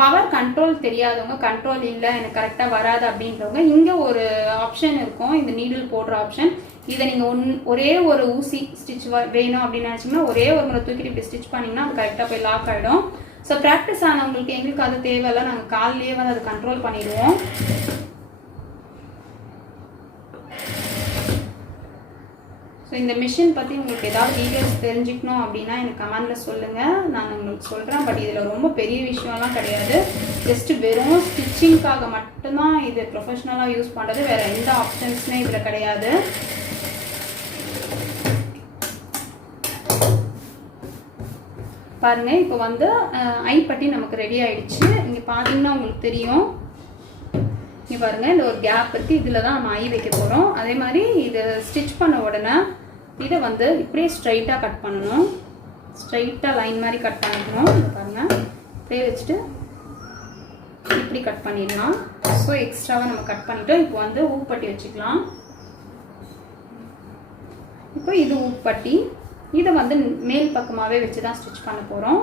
பவர் கண்ட்ரோல் தெரியாதவங்க, கண்ட்ரோல் இல்லை எனக்கு கரெக்டாக வராது அப்படின்றவங்க, இங்கே ஒரு ஆப்ஷன் இருக்கும், இந்த நீடில் போடுற ஆப்ஷன். இதை நீங்கள் ஒரே ஒரு ஊசி ஸ்டிச் வேணும் அப்படின்னு நினச்சிங்கன்னா ஒரே ஒரு முறை தூக்கிட்டு இப்படி ஸ்டிச் பண்ணிங்கன்னா அது கரெக்டாக போய் லாக் ஆகிடும். ஸோ ப்ராக்டிஸ் ஆனவங்களுக்கு எங்களுக்கு அது தேவையில்லை, நாங்கள் காலையிலேயே வந்து அதை கண்ட்ரோல் பண்ணிடுவோம். ஸோ இந்த மிஷின் பற்றி உங்களுக்கு ஏதாவது டீட்டெயில்ஸ் தெரிஞ்சுக்கணும் அப்படின்னா எனக்கு கமெண்டில் சொல்லுங்கள், நான் உங்களுக்கு சொல்கிறேன். பட் இதில் ரொம்ப பெரிய விஷயம்லாம் கிடையாது. ஜஸ்ட்டு வெறும் ஸ்டிச்சிங்காக மட்டும்தான் இது ப்ரொஃபஷ்னலாக யூஸ் பண்ணுறது, வேறு எந்த ஆப்ஷன்ஸுமே இதில் கிடையாது. பாருங்க, இப்போ வந்து ஐப்பட்டி நமக்கு ரெடி ஆயிடுச்சு. இங்கே பார்த்தீங்கன்னா உங்களுக்கு தெரியும். இங்கே பாருங்க, இந்த ஒரு கேப் இருக்கு, இதில் தான் நம்ம ஐ வைக்க போகிறோம். அதே மாதிரி இது ஸ்டிச் பண்ண உடனே இதை வந்து இப்படியே ஸ்ட்ரைட்டாக கட் பண்ணணும். ஸ்ட்ரைட்டாக லைன் மாதிரி கட் பண்ணிக்கணும். இதை பாருங்க, இப்படியே வச்சுட்டு இப்படி கட் பண்ணிடலாம். ஸோ எக்ஸ்ட்ராவாக நம்ம கட் பண்ணிட்டோம். இப்போ வந்து ஊப்பட்டி வச்சுக்கலாம். இப்போ இது ஊப்பட்டி. இதை வந்து மேல் பக்கமாகவே வச்சு தான் ஸ்டிச் பண்ண போகிறோம்.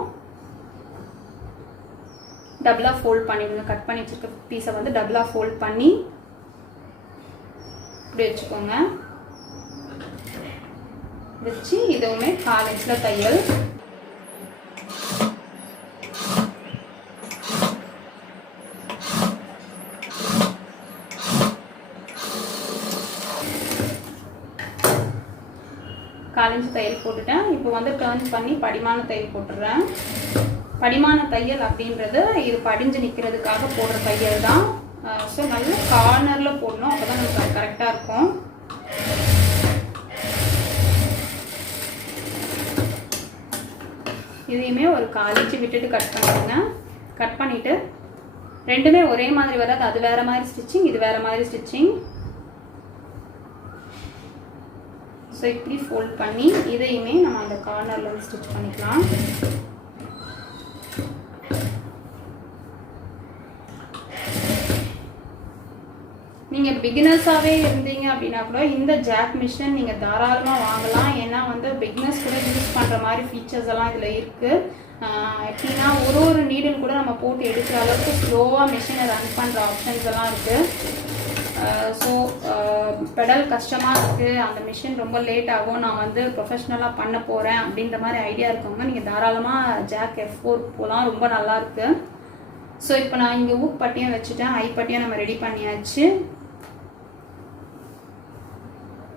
டபுளாக ஃபோல்ட் பண்ணிடுங்க. கட் பண்ணி வச்சுருக்க பீஸை வந்து டபுளாக ஃபோல்ட் பண்ணி இப்படி வச்சுக்கோங்க. வச்சு இதுவுமே 1/4 இன்ச்சில் தையல். காலிஞ்சு தையல் போட்டுட்டேன். இப்போ வந்து டர்ன் பண்ணி படிமான தையல் போட்டுடுறேன். படிமான தையல் அப்படின்றது இது படிஞ்சு நிற்கிறதுக்காக போடுற தையல் தான். ஸோ நல்ல கார்னரில் போடணும், அப்போ தான் நமக்கு அது கரெக்டாக இருக்கும். இதையுமே ஒரு 1/4 இன்ச்சு விட்டுட்டு கட் பண்ணிடுங்க. கட் பண்ணிவிட்டு ரெண்டுமே ஒரே மாதிரி வராது, அது வேறு மாதிரி ஸ்டிச்சிங், இது வேறு மாதிரி ஸ்டிச்சிங். ஸோ இப்படி ஃபோல்ட் பண்ணி இதையுமே நம்ம அந்த கார்னரில் வந்து ஸ்டிச் பண்ணிக்கலாம். நீங்கள் பிகினர்ஸாகவே இருந்தீங்க அப்படின்னா கூட இந்த ஜாக் மிஷின் நீங்கள் தாராளமாக வாங்கலாம். ஏன்னா வந்து பிகினர்ஸ் கூட யூஸ் பண்ணுற மாதிரி ஃபீச்சர்ஸ் எல்லாம் இதில் இருக்குது. எப்படின்னா ஒரு நீடில் கூட நம்ம போட்டு எடுக்கிற அளவுக்கு ஸ்லோவாக மிஷினை ரன் பண்ணுற ஆப்ஷன்ஸ் எல்லாம் இருக்குது. ஸோ பெடல் கஷ்டமாக இருக்குது, அந்த மிஷின் ரொம்ப லேட் ஆகும், நான் வந்து ப்ரொஃபஷ்னலாக பண்ண போகிறேன் அப்படின்ற மாதிரி ஐடியா இருக்கவங்க நீங்கள் தாராளமாக ஜாக் F4 போகலாம். ரொம்ப நல்லாயிருக்கு. ஸோ இப்போ நான் இங்கே ஊக் பட்டியும் வச்சுட்டேன், ஐ பட்டியும் நம்ம ரெடி பண்ணியாச்சு.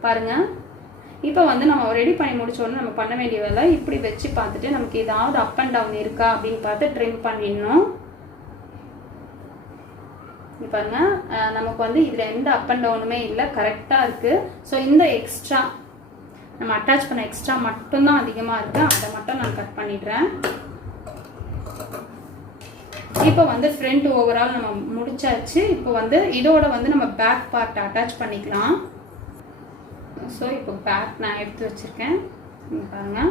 பாருங்கள், இப்போ வந்து நம்ம ரெடி பண்ணி முடிச்சோடனே நம்ம பண்ண வேண்டிய வேலை இப்படி வச்சு பார்த்துட்டு நமக்கு ஏதாவது அப் அண்ட் டவுன் இருக்கா அப்படின்னு பார்த்து ட்ரிம் பண்ணிடணும். இப்போ பாருங்க, நமக்கு வந்து இதில் எந்த அப் அண்ட் டவுனுமே இல்லை, கரெக்டாக இருக்குது. ஸோ இந்த எக்ஸ்ட்ரா நம்ம அட்டாச் பண்ண எக்ஸ்ட்ரா மட்டும்தான் அதிகமாக இருக்குது, அதை மட்டும் நான் கட் பண்ணிடுறேன். இப்போ வந்து ஃப்ரண்ட் ஓவரால் நம்ம முடிச்சாச்சு. இப்போ வந்து இதோட வந்து நம்ம பேக் பார்ட் அட்டாச் பண்ணிக்கலாம். ஸோ இப்போ பேக் நான் எடுத்து வச்சுருக்கேன். பாருங்கள்,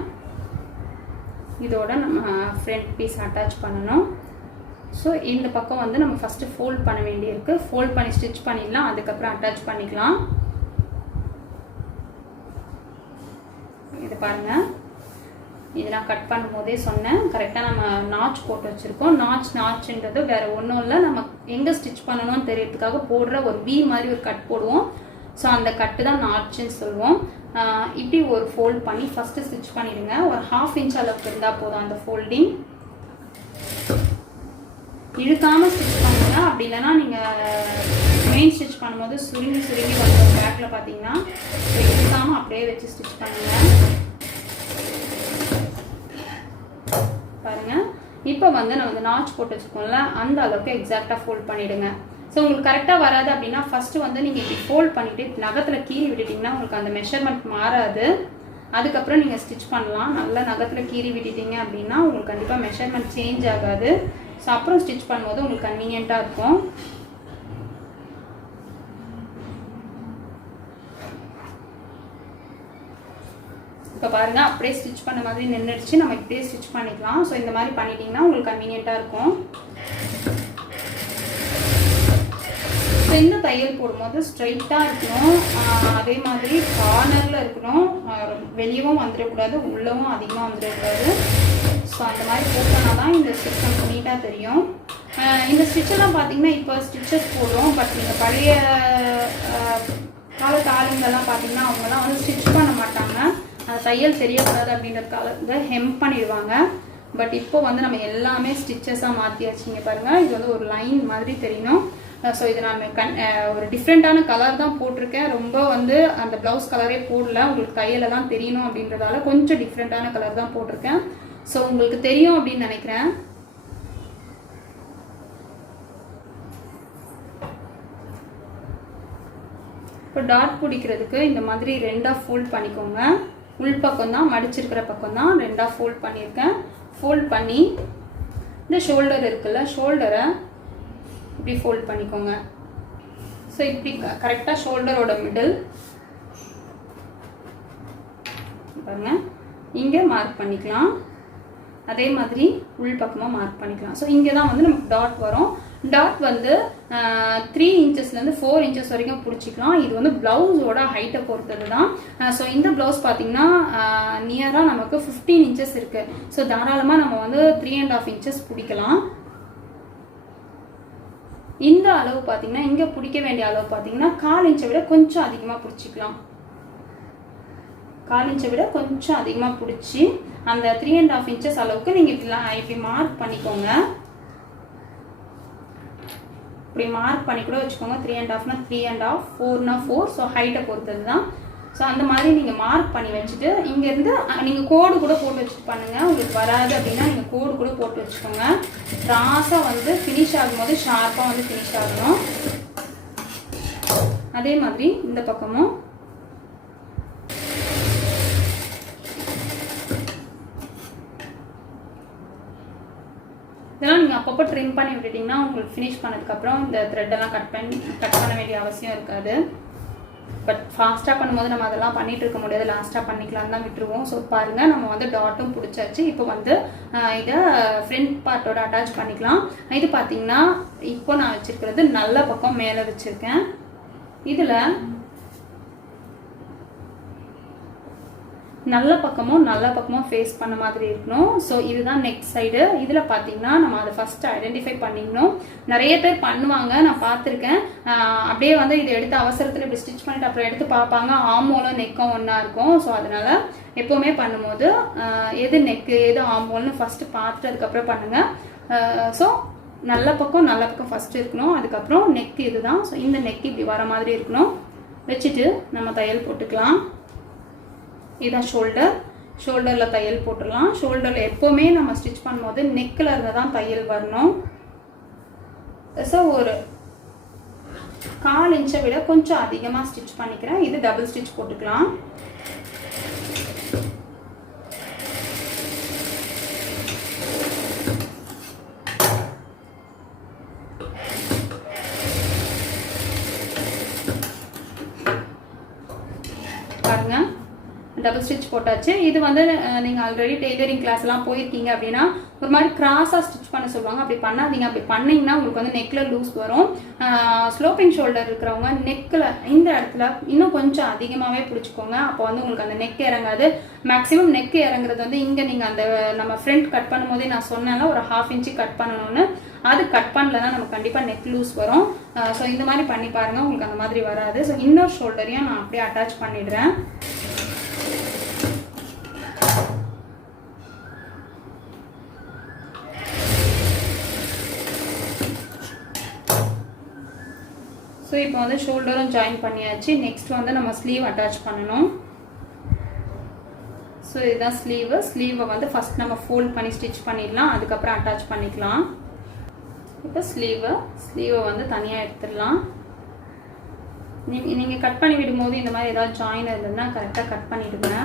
இதோட நம்ம ஃப்ரண்ட் பீஸ் அட்டாச் பண்ணணும். ஸோ இந்த பக்கம் வந்து நம்ம ஃபஸ்ட்டு ஃபோல்ட் பண்ண வேண்டியிருக்கு. ஃபோல்ட் பண்ணி ஸ்டிச் பண்ணிடலாம், அதுக்கப்புறம் அட்டாச் பண்ணிக்கலாம். இது பாருங்கள், இது நான் கட் பண்ணும் போதே சொன்னேன், கரெக்டாக நம்ம நாச் போட்டு வச்சுருக்கோம். நாச்ன்றது வேறு ஒன்றும் இல்லை, நம்ம எங்கே ஸ்டிச் பண்ணணும்னு தெரியறதுக்காக போடுற ஒரு வி மாதிரி ஒரு கட் போடுவோம். ஸோ அந்த கட்டு தான் நாச்சுன்னு சொல்லுவோம். இப்படி ஒரு ஃபோல்ட் பண்ணி ஃபஸ்ட்டு ஸ்டிச் பண்ணிடுங்க. ஒரு 1/2 இன்ச் அளவுக்கு இருந்தால் போதும் அந்த ஃபோல்டிங். இழுக்காமல் ஸ்டிச் பண்ணுங்க, அப்படி இல்லைன்னா நீங்கள் மெயின் ஸ்டிச் பண்ணும்போது சுருங்கி வந்து பேக்கில் பார்த்தீங்கன்னா இழுக்காமல் அப்படியே வச்சு ஸ்டிச் பண்ணுங்கள். பாருங்கள், இப்போ வந்து நம்ம வந்து நாச் போட்டு வச்சுக்கோம்ல, அந்த அளவுக்கு எக்ஸாக்டாக ஃபோல்ட் பண்ணிவிடுங்க. ஸோ உங்களுக்கு கரெக்டாக வராது அப்படின்னா ஃபஸ்ட்டு வந்து நீங்கள் இப்படி ஃபோல்ட் பண்ணிவிட்டு நகத்தில் கீறி விட்டுட்டிங்கன்னா உங்களுக்கு அந்த மெஷர்மெண்ட் மாறாது. அதுக்கப்புறம் நீங்கள் ஸ்டிச் பண்ணலாம். நல்லா நகத்தில் கீறி விட்டுட்டீங்க அப்படின்னா உங்களுக்கு கண்டிப்பாக மெஷர்மெண்ட் சேஞ்ச் ஆகாது. ஸோ அப்புறம் ஸ்டிச் பண்ணும்போது உங்களுக்கு கன்வீனியண்ட்டாக இருக்கும். இப்போ பாருங்கள், அப்படியே ஸ்டிச் பண்ண மாதிரி நின்றுடுச்சு. நம்ம இப்படியே ஸ்டிச் பண்ணிக்கலாம். ஸோ இந்த மாதிரி பண்ணிட்டீங்கன்னா உங்களுக்கு கன்வீனியண்ட்டாக இருக்கும். ஸோ இந்த தையல் போடும்போது ஸ்ட்ரைட்டாக இருக்கணும், அதே மாதிரி கார்னரில் இருக்கணும், வெளியவும் வந்துடக்கூடாது, உள்ளவும் அதிகமாக வந்துடக்கூடாது. ஸோ அந்த மாதிரி போட்டோன்னா தான் இந்த ஸ்டிச் நமக்கு நீட்டாக தெரியும். இந்த ஸ்டிச்செல்லாம் பார்த்தீங்கன்னா இப்போ ஸ்டிச்சஸ் போடுறோம், பட் நீங்கள் பழைய காலத்து ஆளுங்கெல்லாம் பார்த்தீங்கன்னா அவங்கெல்லாம் வந்து ஸ்டிச் பண்ண மாட்டாங்க. அந்த தையல் தெரியக்கூடாது அப்படின்றதுக்காக ஹெம் பண்ணிடுவாங்க. பட் இப்போ வந்து நம்ம எல்லாமே ஸ்டிச்சஸாக மாற்றியாச்சுங்க. பாருங்கள், இது வந்து ஒரு லைன் மாதிரி தெரியணும். ஸோ இது நான் ஒரு டிஃப்ரெண்ட்டான கலர் தான் போட்டிருக்கேன். ரொம்ப வந்து அந்த ப்ளவுஸ் கலரே போடல, உங்களுக்கு கையில் தான் தெரியணும் அப்படின்றதால கொஞ்சம் டிஃப்ரெண்ட்டான கலர் தான் போட்டிருக்கேன். ஸோ உங்களுக்கு தெரியும் அப்படின்னு நினைக்கிறேன். இப்போ டாட் பிடிக்கிறதுக்கு இந்த மாதிரி 2ஆக ஃபோல்ட் பண்ணிக்கோங்க. உள் பக்கம் தான், மடிச்சிருக்கிற பக்கம் தான் 2ஆக ஃபோல்ட் பண்ணியிருக்கேன். ஃபோல்ட் பண்ணி இந்த ஷோல்டர் இருக்குல்ல, ஷோல்டரை இப்படி ஃபோல்ட் பண்ணிக்கோங்க. ஸோ இப்படி கரெக்டாக ஷோல்டரோட மிடில் பாருங்க, இங்கே மார்க் பண்ணிக்கலாம். அதே மாதிரி உள் பக்கமாக மார்க் பண்ணிக்கலாம். ஸோ இங்கே தான் வந்து நமக்கு டாட் வரும். டாட் வந்து 3 இன்ச்சஸ்லேருந்து 4 இன்ச்சஸ் வரைக்கும் பிடிச்சிக்கலாம். இது வந்து ப்ளவுஸோட ஹைட்டை பொறுத்தது தான். ஸோ இந்த ப்ளவுஸ் பார்த்தீங்கன்னா நியராக நமக்கு 15 இன்ச்சஸ் இருக்குது. ஸோ தாராளமாக நம்ம வந்து 3.5 இன்ச்சஸ் பிடிக்கலாம். இந்த அளவு பார்த்தீங்கன்னா இங்கே பிடிக்க வேண்டிய அளவு பார்த்தீங்கன்னா 1/4 இன்ச்சை விட கொஞ்சம் அதிகமாக பிடிச்சிக்கலாம். 1/4 இன்ச்சை விட கொஞ்சம் அதிகமாக பிடிச்சி அந்த 3.5 இன்ச்சஸ் அளவுக்கு நீங்கள் இப்படி மார்க் பண்ணிக்கோங்க. இப்படி மார்க் பண்ணி கூட வச்சுக்கோங்க. 3.5னா 3.5, 4னா 4. ஸோ ஹைட்டை பொறுத்தது தான். ஸோ அந்த மாதிரி நீங்கள் மார்க் பண்ணி வச்சுட்டு இங்கேருந்து நீங்கள் கோடு கூட போட்டு வச்சுட்டு பண்ணுங்கள். உங்களுக்கு வராது அப்படின்னா நீங்கள் கோடு கூட போட்டு வச்சுக்கோங்க. கிராஸாக வந்து ஃபினிஷ் ஆகும்போது ஷார்ப்பாக வந்து ஃபினிஷ் ஆகணும். அதே மாதிரி இந்த பக்கமும் இதெல்லாம் நீங்கள் அப்பப்போ ட்ரிம் பண்ணி விட்டுட்டிங்கன்னா உங்களுக்கு ஃபினிஷ் பண்ணதுக்கப்புறம் இந்த த்ரெட்டெல்லாம் கட் பண்ண வேண்டிய அவசியம் இருக்காது. பட் ஃபாஸ்ட்டாக பண்ணும்போது நம்ம அதெல்லாம் பண்ணிகிட்டு இருக்க முடியாது, லாஸ்ட்டாக பண்ணிக்கலான்னு தான் விட்டுருவோம். ஸோ பாருங்கள் நம்ம வந்து டாட்டும் பிடிச்சாச்சு. இப்போ வந்து இதை ஃப்ரண்ட் பார்ட்டோட அட்டாச் பண்ணிக்கலாம். இது பார்த்தீங்கன்னா இப்போ நான் வச்சுருக்கிறது நல்ல பக்கம் மேலே வச்சுருக்கேன். இதில் நல்ல பக்கமும் ஃபேஸ் பண்ண மாதிரி இருக்கணும். ஸோ இதுதான் நெக் சைடு. இதில் பார்த்தீங்கன்னா நம்ம அதை ஃபஸ்ட்டு ஐடென்டிஃபை பண்ணிக்கணும். நிறைய பேர் பண்ணுவாங்க, நான் பார்த்துருக்கேன். அப்படியே வந்து இதை எடுத்து அவசரத்தில் இப்படி ஸ்டிச் பண்ணிட்டு அப்புறம் எடுத்து பார்ப்பாங்க, ஆமோலும் நெக்கும் ஒன்றா இருக்கும். ஸோ அதனால் எப்போவுமே பண்ணும்போது எது நெக்கு எது ஆமோல்னு ஃபஸ்ட்டு பார்த்துட்டு அதுக்கப்புறம் பண்ணுங்கள். ஸோ நல்ல பக்கம் ஃபஸ்ட்டு இருக்கணும். அதுக்கப்புறம் நெக்கு இதுதான். ஸோ இந்த நெக் இப்படி வர மாதிரி இருக்கணும். வச்சுட்டு நம்ம தையல் போட்டுக்கலாம். இதுதான் ஷோல்டரில் தையல் போட்டுடலாம். ஷோல்டரில் எப்போவுமே நம்ம ஸ்டிச் பண்ணும்போது நெக்கில் இருந்து தான் தையல் வரணும். ஸோ ஒரு 1/4 இன்ச்சை விட கொஞ்சம் அதிகமாக ஸ்டிச் பண்ணிக்கிறேன். இது டபுள் ஸ்டிச் போட்டுக்கலாம். பாருங்க, டபுள் ஸ்டிச் போட்டாச்சு. இது வந்து நீங்கள் ஆல்ரெடி டெய்லரிங் கிளாஸ்லாம் போயிருக்கீங்க அப்படின்னா ஒரு மாதிரி கிராஸாக ஸ்டிச் பண்ண சொல்லுவாங்க. அப்படி பண்ணாதீங்க. அப்படி பண்ணிங்கன்னா உங்களுக்கு வந்து நெக்கில் லூஸ் வரும். ஸ்லோப்பிங் ஷோல்டர் இருக்கிறவங்க நெக்கில் இந்த இடத்துல இன்னும் கொஞ்சம் அதிகமாகவே பிடிச்சிக்கோங்க. அப்போ வந்து உங்களுக்கு அந்த நெக் இறங்காது. மேக்ஸிமம் நெக் இறங்குறது வந்து இங்கே நீங்கள் அந்த நம்ம ஃப்ரண்ட் கட் பண்ணும்போதே நான் சொன்னேன்ல ஒரு 1/2 இன்ச்சு கட் பண்ணணும்னு. அது கட் பண்ணலன்னா நம்ம கண்டிப்பாக நெக் லூஸ் வரும். ஸோ இந்த மாதிரி பண்ணி பாருங்கள், உங்களுக்கு அந்த மாதிரி வராது. ஸோ இன்னொரு ஷோல்டரையும் நான் அப்படியே அட்டாச் பண்ணிடுறேன். ஸோ இப்போ வந்து ஷோல்டரும் ஜாயின் பண்ணியாச்சு. நெக்ஸ்ட் வந்து நம்ம ஸ்லீவ் அட்டாச் பண்ணணும். ஸோ இதுதான் ஸ்லீவை வந்து ஃபஸ்ட் நம்ம ஃபோல்ட் பண்ணி ஸ்டிச் பண்ணிடலாம், அதுக்கப்புறம் அட்டாச் பண்ணிக்கலாம். இப்போ ஸ்லீவை வந்து தனியாக எடுத்துடலாம். நீங்கள் கட் பண்ணி விடும்போது இந்த மாதிரி ஏதாவது ஜாயின் இருந்ததுன்னா கரெக்டாக கட் பண்ணிவிடுங்க.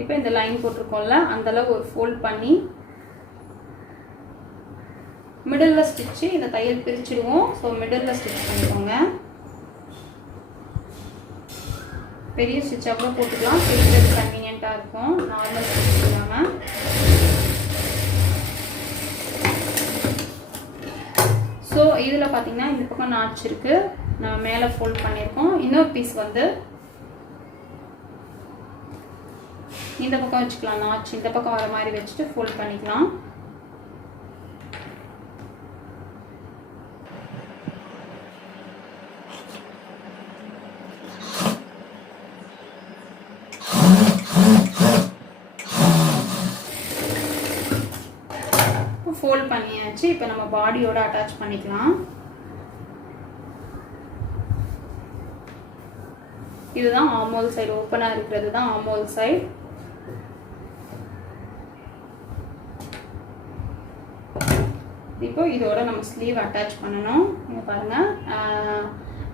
இப்போ இந்த லைன் போட்டிருக்கோம்ல அந்த அளவு ஒரு ஃபோல்ட் பண்ணி மிடில் ஸ்டிச்சு இந்த தையல் பிரிச்சிடுவோம். ஸோ மிடில் ஸ்டிச் பண்ணிக்கோங்க. பெரிய ஸ்டிச்சாக கூட போட்டுக்கலாம், பிரிக்கிறது கன்வீனியண்ட்டாக இருக்கும். நார்மல் ஸ்டிச் இல்லாமல் ஸோ இதில் பார்த்தீங்கன்னா இந்த பக்கம் நாட்ச் இருக்குது, நம்ம மேலே ஃபோல்ட் பண்ணியிருக்கோம். இன்னொரு பீஸ் வந்து இந்த பக்கம் வச்சுக்கலாம். நாட்ச் இந்த பக்கம் வர மாதிரி வச்சுட்டு ஃபோல்ட் பண்ணிக்கலாம். ஃபோல்ட் பண்ணியாச்சு. இப்போ நம்ம பாடியோட அட்டாச் பண்ணிக்கலாம். இதுதான் ஆர்மோல் சைடு, ஓப்பனாக இருக்கிறது தான் ஆர்மோல் சைடு. இப்போ இதோட நம்ம ஸ்லீவ் அட்டாச் பண்ணணும். இங்கே பாருங்கள்,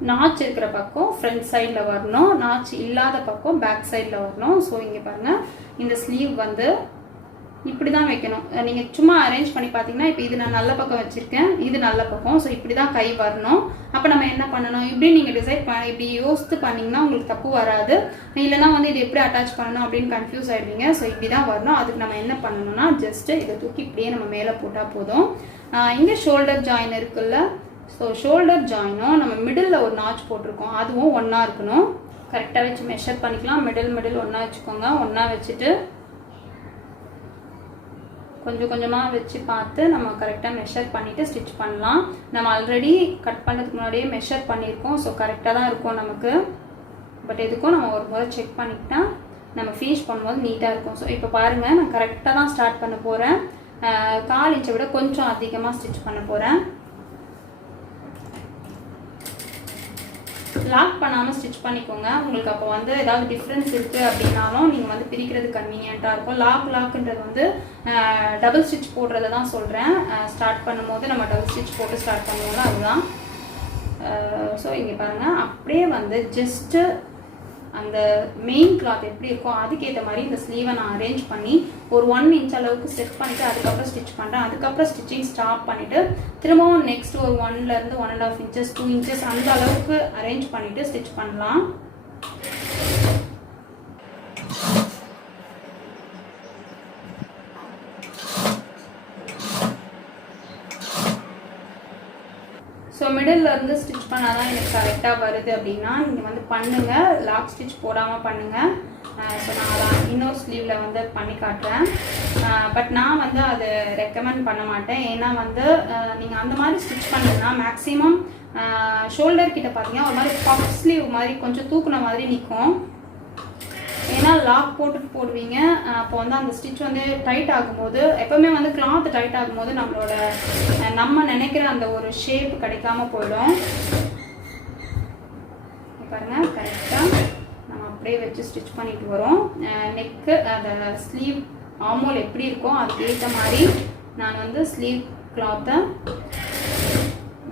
நாச் இருக்கிற பக்கம் ஃப்ரண்ட் சைடில் வரணும், நாச் இல்லாத பக்கம் பேக் சைடில் வரணும். ஸோ இங்கே பாருங்கள், இந்த ஸ்லீவ் வந்து இப்படி தான் வைக்கணும். நீங்கள் சும்மா அரேஞ்ச் பண்ணி பார்த்தீங்கன்னா இப்போ இது நான் நல்ல பக்கம் வச்சுருக்கேன், இது நல்ல பக்கம். ஸோ இப்படி தான் கை வரணும். அப்போ நம்ம என்ன பண்ணணும், இப்படி நீங்கள் டிசைட் இப்படி யோசித்து பண்ணிங்கன்னா உங்களுக்கு தப்பு வராது. இல்லைனா வந்து இது எப்படி அட்டாச் பண்ணணும் அப்படின்னு கன்ஃபியூஸ் ஆகிடுவீங்க. ஸோ இப்படி தான் வரணும். அதுக்கு நம்ம என்ன பண்ணணும்னா ஜஸ்ட்டு இதை தூக்கி இப்படியே நம்ம மேலே போட்டால் போதும். இங்கே ஷோல்டர் ஜாயின் இருக்குல்ல, ஸோ ஷோல்டர் ஜாயினும் நம்ம மிடில் ஒரு நாச் போட்டிருக்கோம், அதுவும் ஒன்றா இருக்கணும். கரெக்டாக வச்சு மெஷர் பண்ணிக்கலாம். மிடில் ஒன்றா வச்சுக்கோங்க. ஒன்றா வச்சுட்டு கொஞ்சம் கொஞ்சமாக வச்சு பார்த்து நம்ம கரெக்டாக மெஷர் பண்ணிவிட்டு ஸ்டிச் பண்ணலாம். நம்ம ஆல்ரெடி கட் பண்ணுறதுக்கு முன்னாடியே மெஷர் பண்ணியிருக்கோம். ஸோ கரெக்டாக தான் இருக்கும் நமக்கு. பட் எதுக்கும் நம்ம ஒரு முறை செக் பண்ணிக்கிட்டா நம்ம ஃபினிஷ் பண்ணும்போது நீட்டாக இருக்கும். ஸோ இப்போ பாருங்கள், நான் கரெக்டாக தான் ஸ்டார்ட் பண்ண போகிறேன். 1/4 இன்ச்சை விட கொஞ்சம் அதிகமாக ஸ்டிச் பண்ண போகிறேன். லாக் பண்ணாமல் ஸ்டிச் பண்ணிக்கோங்க. உங்களுக்கு அப்போ வந்து ஏதாவது டிஃப்ரென்ஸ் இருக்குது அப்படின்னாலும் நீங்கள் வந்து பிரிக்கிறது கன்வீனியண்ட்டாக இருக்கும். லாக்குன்றது வந்து டபுள் ஸ்டிச் போடுறத தான் சொல்கிறேன். ஸ்டார்ட் பண்ணும்போது நம்ம டபுள் ஸ்டிச் போட்டு ஸ்டார்ட் பண்ணுவோம்ல, அதுதான். ஸோ இங்கே பாருங்கள், அப்படியே வந்து ஜஸ்ட்டு அந்த மெயின் கிளாத் எப்படி இருக்கோ அதுக்கேற்ற மாதிரி இந்த ஸ்லீவை நான் அரேஞ்ச் பண்ணி ஒரு 1 inch அளவுக்கு செட் பண்ணிவிட்டு அதுக்கப்புறம் ஸ்டிச் பண்ணுறேன். அதுக்கப்புறம் ஸ்டிச்சிங் ஸ்டாப் பண்ணிவிட்டு திரும்பவும் நெக்ஸ்ட் ஒரு 1லேருந்து 1.5 inches 2 inches அந்த அளவுக்கு அரேஞ்ச் பண்ணிவிட்டு ஸ்டிச் பண்ணலாம். ஸோ மிடில்லேருந்து ஸ்டிச் பண்ணால் தான் எனக்கு கரெக்டாக வருது அப்படின்னா நீங்கள் வந்து பண்ணுங்கள், லாக் ஸ்டிச் போடாமல் பண்ணுங்கள். ஸோ நான் அதான் இன்னொரு ஸ்லீவில் வந்து பண்ணி காட்டுறேன். பட் நான் வந்து அதை ரெக்கமெண்ட் பண்ண மாட்டேன். ஏன்னா வந்து நீங்கள் அந்த மாதிரி ஸ்டிச் பண்ணிங்கன்னா மேக்ஸிமம் ஷோல்டர் கிட்ட பார்த்தீங்கன்னா ஒரு மாதிரி பஃப் ஸ்லீவ் மாதிரி கொஞ்சம் தூக்குன மாதிரி நிற்கும். ஏன்னா லாக் போட்டுட்டு போடுவீங்க, அப்போ வந்து அந்த ஸ்டிச் வந்து டைட் ஆகும்போது எப்போவுமே வந்து கிளாத் டைட் ஆகும்போது நம்ம நினைக்கிற அந்த ஒரு ஷேப் கிடைக்காம போயிடும். பாருங்கள் கரெக்டாக நம்ம அப்படியே வச்சு ஸ்டிச் பண்ணிட்டு வரோம். நெக்கு அந்த ஸ்லீவ் ஆமோல் எப்படி இருக்கோ அதுக்கு ஏற்ற மாதிரி நான் வந்து ஸ்லீவ் கிளாத்தை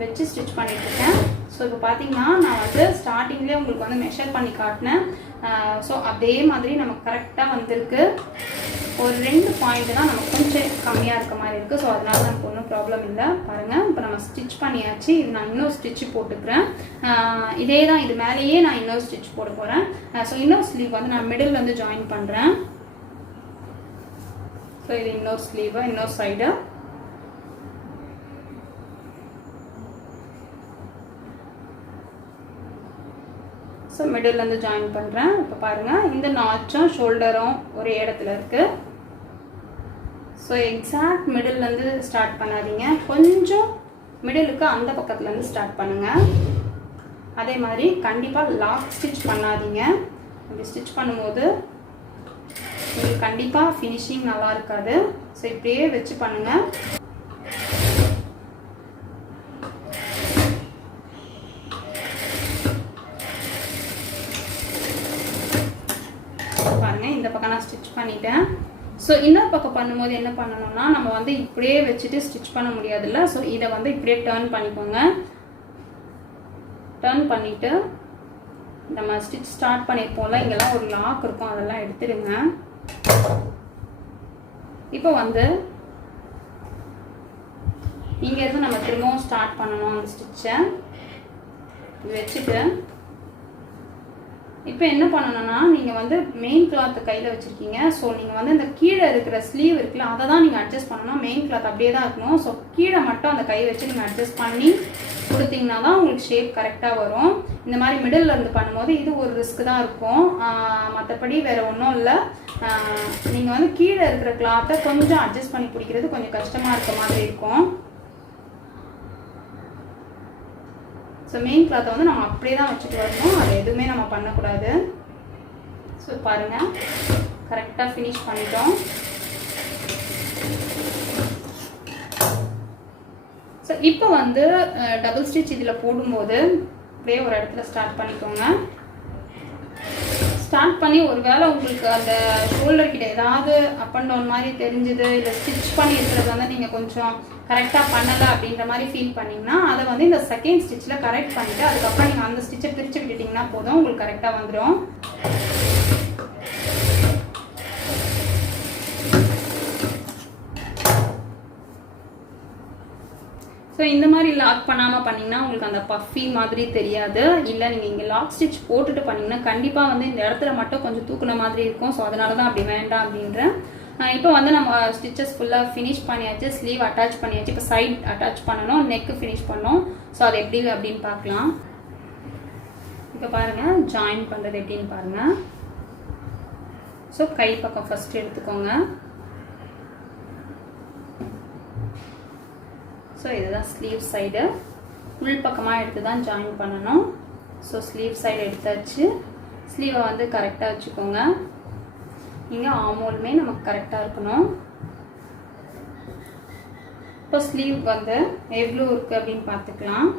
வச்சு ஸ்டிச் பண்ணிட்டுருக்கேன். ஸோ இப்போ பார்த்தீங்கன்னா நான் வந்து ஸ்டார்டிங்லேயே உங்களுக்கு வந்து மெஷர் பண்ணி காட்டினேன். ஸோ அதே மாதிரி நமக்கு கரெக்டாக வந்திருக்கு. ஒரு 2 பாயிண்ட் தான் நமக்கு கொஞ்சம் கம்மியாக இருக்க மாதிரி இருக்குது. ஸோ அதனால நமக்கு ஒன்றும் ப்ராப்ளம் இல்லை. பாருங்கள் இப்போ நம்ம ஸ்டிச் பண்ணியாச்சு. இது நான் இன்னொரு ஸ்டிச்சு போட்டுக்கிறேன். இதே தான், இது மேலேயே நான் இன்னொரு ஸ்டிச் போட போகிறேன். ஸோ இன்னொரு ஸ்லீவ் வந்து நான் மிடில் வந்து ஜாயின் பண்ணுறேன். ஸோ இது இன்னொரு ஸ்லீவு, இன்னொரு சைடு. ஸோ மிடில்லேருந்து ஜாயின் பண்ணுறேன். இப்போ பாருங்கள் இந்த நாச்சும் ஷோல்டரும் ஒரே இடத்துல இருக்குது. ஸோ எக்ஸாக்ட் மிடில்லேருந்து ஸ்டார்ட் பண்ணாதீங்க, கொஞ்சம் மிடிலுக்கு அந்த பக்கத்துலேருந்து ஸ்டார்ட் பண்ணுங்கள். அதே மாதிரி கண்டிப்பாக லாக் ஸ்டிச் பண்ணாதீங்க. அப்படி ஸ்டிச் பண்ணும்போது உங்களுக்கு கண்டிப்பாக ஃபினிஷிங் நல்லா இருக்காது. ஸோ இப்படியே வச்சு பண்ணுங்கள். இந்த பக்கம் நான் ஸ்டிச் பண்ணிட்டேன். ஸோ இன்னொரு பக்கம் பண்ணும்போது என்ன பண்ணணும்னா நம்ம வந்து இப்படியே வச்சுட்டு ஸ்டிச் பண்ண முடியாதுல்ல. ஸோ இதை வந்து இப்படியே டர்ன் பண்ணிக்கோங்க. டர்ன் பண்ணிவிட்டு நம்ம ஸ்டிச் ஸ்டார்ட் பண்ணியிருப்போம்ல, இங்கெல்லாம் ஒரு லாக் இருக்கும், அதெல்லாம் எடுத்துடுங்க. இப்போ வந்து இங்கேருந்து நம்ம திரும்பவும் ஸ்டார்ட் பண்ணணும் அந்த ஸ்டிச்சை வச்சுட்டு. இப்போ என்ன பண்ணணும்னா நீங்கள் வந்து மெயின் கிளாத் கையில் வச்சுருக்கீங்க. ஸோ நீங்கள் வந்து இந்த கீழே இருக்கிற ஸ்லீவ் இருக்குல்ல அதை தான் நீங்கள் அட்ஜஸ்ட் பண்ணணும். மெயின் கிளாத் அப்படியே தான் இருக்கணும். ஸோ கீழே மட்டும் அந்த கை வச்சு நீங்கள் அட்ஜஸ்ட் பண்ணி கொடுத்தீங்கன்னா தான் உங்களுக்கு ஷேப் கரெக்டாக வரும். இந்த மாதிரி மிடில் இருந்து பண்ணும்போது இது ஒரு ரிஸ்க் தான் இருக்கும், மற்றபடி வேறு ஒன்றும் இல்லை. நீங்கள் வந்து கீழே இருக்கிற கிளாத்தை கொஞ்சம் அட்ஜஸ்ட் பண்ணி பிடிக்கிறது கொஞ்சம் கஷ்டமாக இருக்க மாதிரி இருக்கும். ஸோ மெயின் கிளாத்தை வந்து நம்ம அப்படியே தான் வச்சுட்டு வரணும், அது எதுவுமே நம்ம பண்ணக்கூடாது. ஸோ பாருங்கள் கரெக்டாக ஃபினிஷ் பண்ணிட்டோம். ஸோ இப்போ வந்து டபுள் ஸ்டிச் இதில் போடும்போது அப்படியே ஒரு இடத்துல ஸ்டார்ட் பண்ணிக்கோங்க. ஸ்டார்ட் பண்ணி ஒரு வேளை உங்களுக்கு அந்த ஷோல்டர் கிட்ட ஏதாவது அப் அண்ட் டவுன் மாதிரி தெரிஞ்சுது, இல்லை ஸ்டிச் பண்ணி இருக்கிறது வந்து நீங்கள் கொஞ்சம் கரெக்டாக பண்ணலை அப்படின்ற மாதிரி ஃபீல் பண்ணிங்கன்னா அதை வந்து இந்த செகண்ட் ஸ்டிச்சில் கரெக்ட் பண்ணிவிட்டு அதுக்கப்புறம் நீங்கள் அந்த ஸ்டிச்சை பிரித்து விட்டுட்டிங்கன்னா போதும், உங்களுக்கு கரெக்டாக வந்துடும். ஸோ இந்த மாதிரி லாக் பண்ணாமல் பண்ணிங்கன்னா உங்களுக்கு அந்த பஃபி மாதிரி தெரியாது. இல்லை நீங்கள் இங்கே லாக் ஸ்டிச் போட்டுட்டு பண்ணிங்கன்னா கண்டிப்பாக வந்து இந்த இடத்துல மட்டும் கொஞ்சம் தூக்குன மாதிரி இருக்கும். ஸோ அதனால தான் அப்படி வேண்டாம் அப்படின்றேன். இப்போ வந்து நம்ம ஸ்டிச்சஸ் ஃபுல்லாக ஃபினிஷ் பண்ணியாச்சு, ஸ்லீவ் அட்டாச் பண்ணியாச்சு. இப்போ சைட் அட்டாச் பண்ணணும், நெக்கு ஃபினிஷ் பண்ணணும். ஸோ அது எப்படி அப்படின்னு பார்க்கலாம். இப்போ பாருங்கள் ஜாயின் பண்ணுறது எப்படின்னு பாருங்கள். ஸோ கை பக்கம் ஃபஸ்ட்டு எடுத்துக்கோங்க. ஸோ இதுதான் ஸ்லீவ் சைடு, உள் பக்கமாக எடுத்து தான் ஜாயின் பண்ணணும். ஸோ ஸ்லீவ் சைடு எடுத்தாச்சு. ஸ்லீவை வந்து கரெக்டாக வச்சுக்கோங்க. இங்கே ஆமோலுமே நமக்கு கரெக்டாக இருக்கணும். இப்போ ஸ்லீவ் வந்து எவ்வளோ இருக்குது அப்படின்னு பார்த்துக்கலாம்.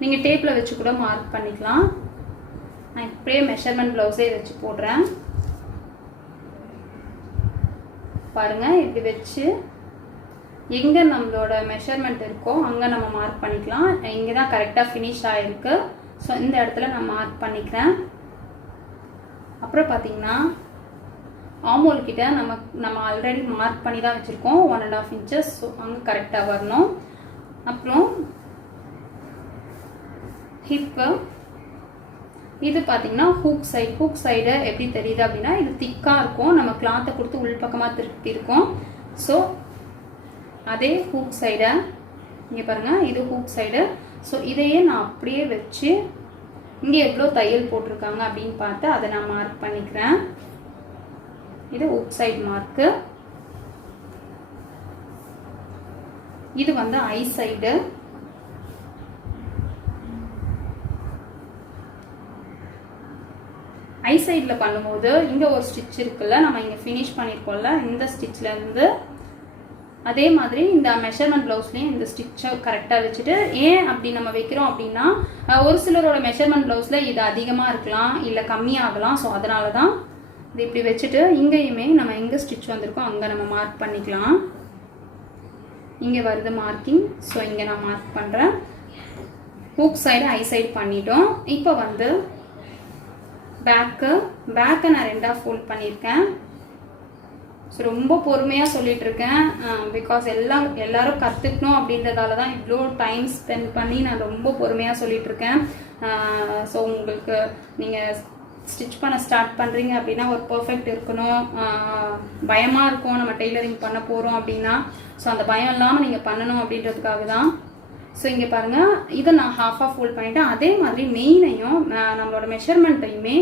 நீங்கள் டேப்பில் வச்சு கூட மார்க் பண்ணிக்கலாம். நான் இப்படியே மெஷர்மெண்ட் ப்ளவுஸே வச்சு போடுறேன். பாருங்கள் இப்படி வச்சு எங்கே நம்மளோட மெஷர்மெண்ட் இருக்கோ அங்கே நம்ம மார்க் பண்ணிக்கலாம். இங்கே தான் கரெக்டாக ஃபினிஷ் ஆகிருக்கு. ஸோ இந்த இடத்துல நான் மார்க் பண்ணிக்கிறேன். அப்புறம் பார்த்தீங்கன்னா ஆமோல் கிட்ட நம்ம ஆல்ரெடி மார்க் பண்ணி தான் வச்சுருக்கோம் 1.5 inches. ஸோ அங்கே கரெக்டாக வரணும். அப்புறம் ஹிப்பு இது பார்த்தீங்கன்னா ஹூக் சைடு எப்படி தெரியுது அப்படின்னா இது திக்காக இருக்கும். நம்ம கிளாத்தை கொடுத்து உள்பக்கமாக திருப்பி இருக்கோம். ஸோ அதே ஹூக் சைடை இங்கே பாருங்கள், இது ஹூக் சைடு. ஸோ இதையே நான் அப்படியே வச்சு இங்கே எவ்வளோ தையல் போட்டிருக்காங்க அப்படின்னு பார்த்து அதை நான் மார்க் பண்ணிக்கிறேன். இது ஹூக் சைடு மார்க்கு. இது வந்து ஐ சைடு. ஐ சைடில் பண்ணும்போது இங்கே ஒரு ஸ்டிச் இருக்குல்ல, நம்ம இங்கே ஃபினிஷ் பண்ணியிருக்கோம்ல, இந்த ஸ்டிச்லேருந்து அதே மாதிரி இந்த மெஷர்மெண்ட் ப்ளவுஸ்லேயும் இந்த ஸ்டிச்சை கரெக்டாக வச்சுட்டு, ஏன் அப்படி நம்ம வைக்கிறோம் அப்படின்னா ஒரு சிலரோட மெஷர்மெண்ட் ப்ளவுஸில் இது அதிகமாக இருக்கலாம் இல்லை கம்மியாகலாம். ஸோ அதனால தான் இது இப்படி வச்சுட்டு இங்கேயுமே நம்ம எங்கே ஸ்டிச் வந்திருக்கோம் அங்கே நம்ம மார்க் பண்ணிக்கலாம். இங்கே வருது மார்க்கிங். ஸோ இங்கே நான் மார்க் பண்ணுறேன். ஹூக் சைடு ஐ சைடு பண்ணிட்டோம். இப்போ வந்து பேக்கை நான் 2ஆக ஃபோல்ட் பண்ணியிருக்கேன். ஸோ ரொம்ப பொறுமையாக சொல்லிட்டு இருக்கேன். பிகாஸ் எல்லாரும் கற்றுக்கணும் அப்படின்றதால தான் இவ்வளோ டைம் ஸ்பெண்ட் பண்ணி நான் ரொம்ப பொறுமையாக சொல்லிட்டு இருக்கேன். ஸோ உங்களுக்கு நீங்கள் ஸ்டிச் பண்ண ஸ்டார்ட் பண்ணுறீங்க அப்படின்னா ஒரு பர்ஃபெக்ட் இருக்கணும். பயமாக இருக்கும் நம்ம டெய்லரிங் பண்ண போகிறோம் அப்படின்னா. ஸோ அந்த பயம் இல்லாமல் நீங்கள் பண்ணணும் அப்படின்றதுக்காக தான். ஸோ இங்கே பாருங்கள், இதை நான் ஹாஃபாக ஃபோல்ட் பண்ணிவிட்டேன். அதே மாதிரி மெயினையும் நம்மளோட மெஷர்மெண்ட்டையுமே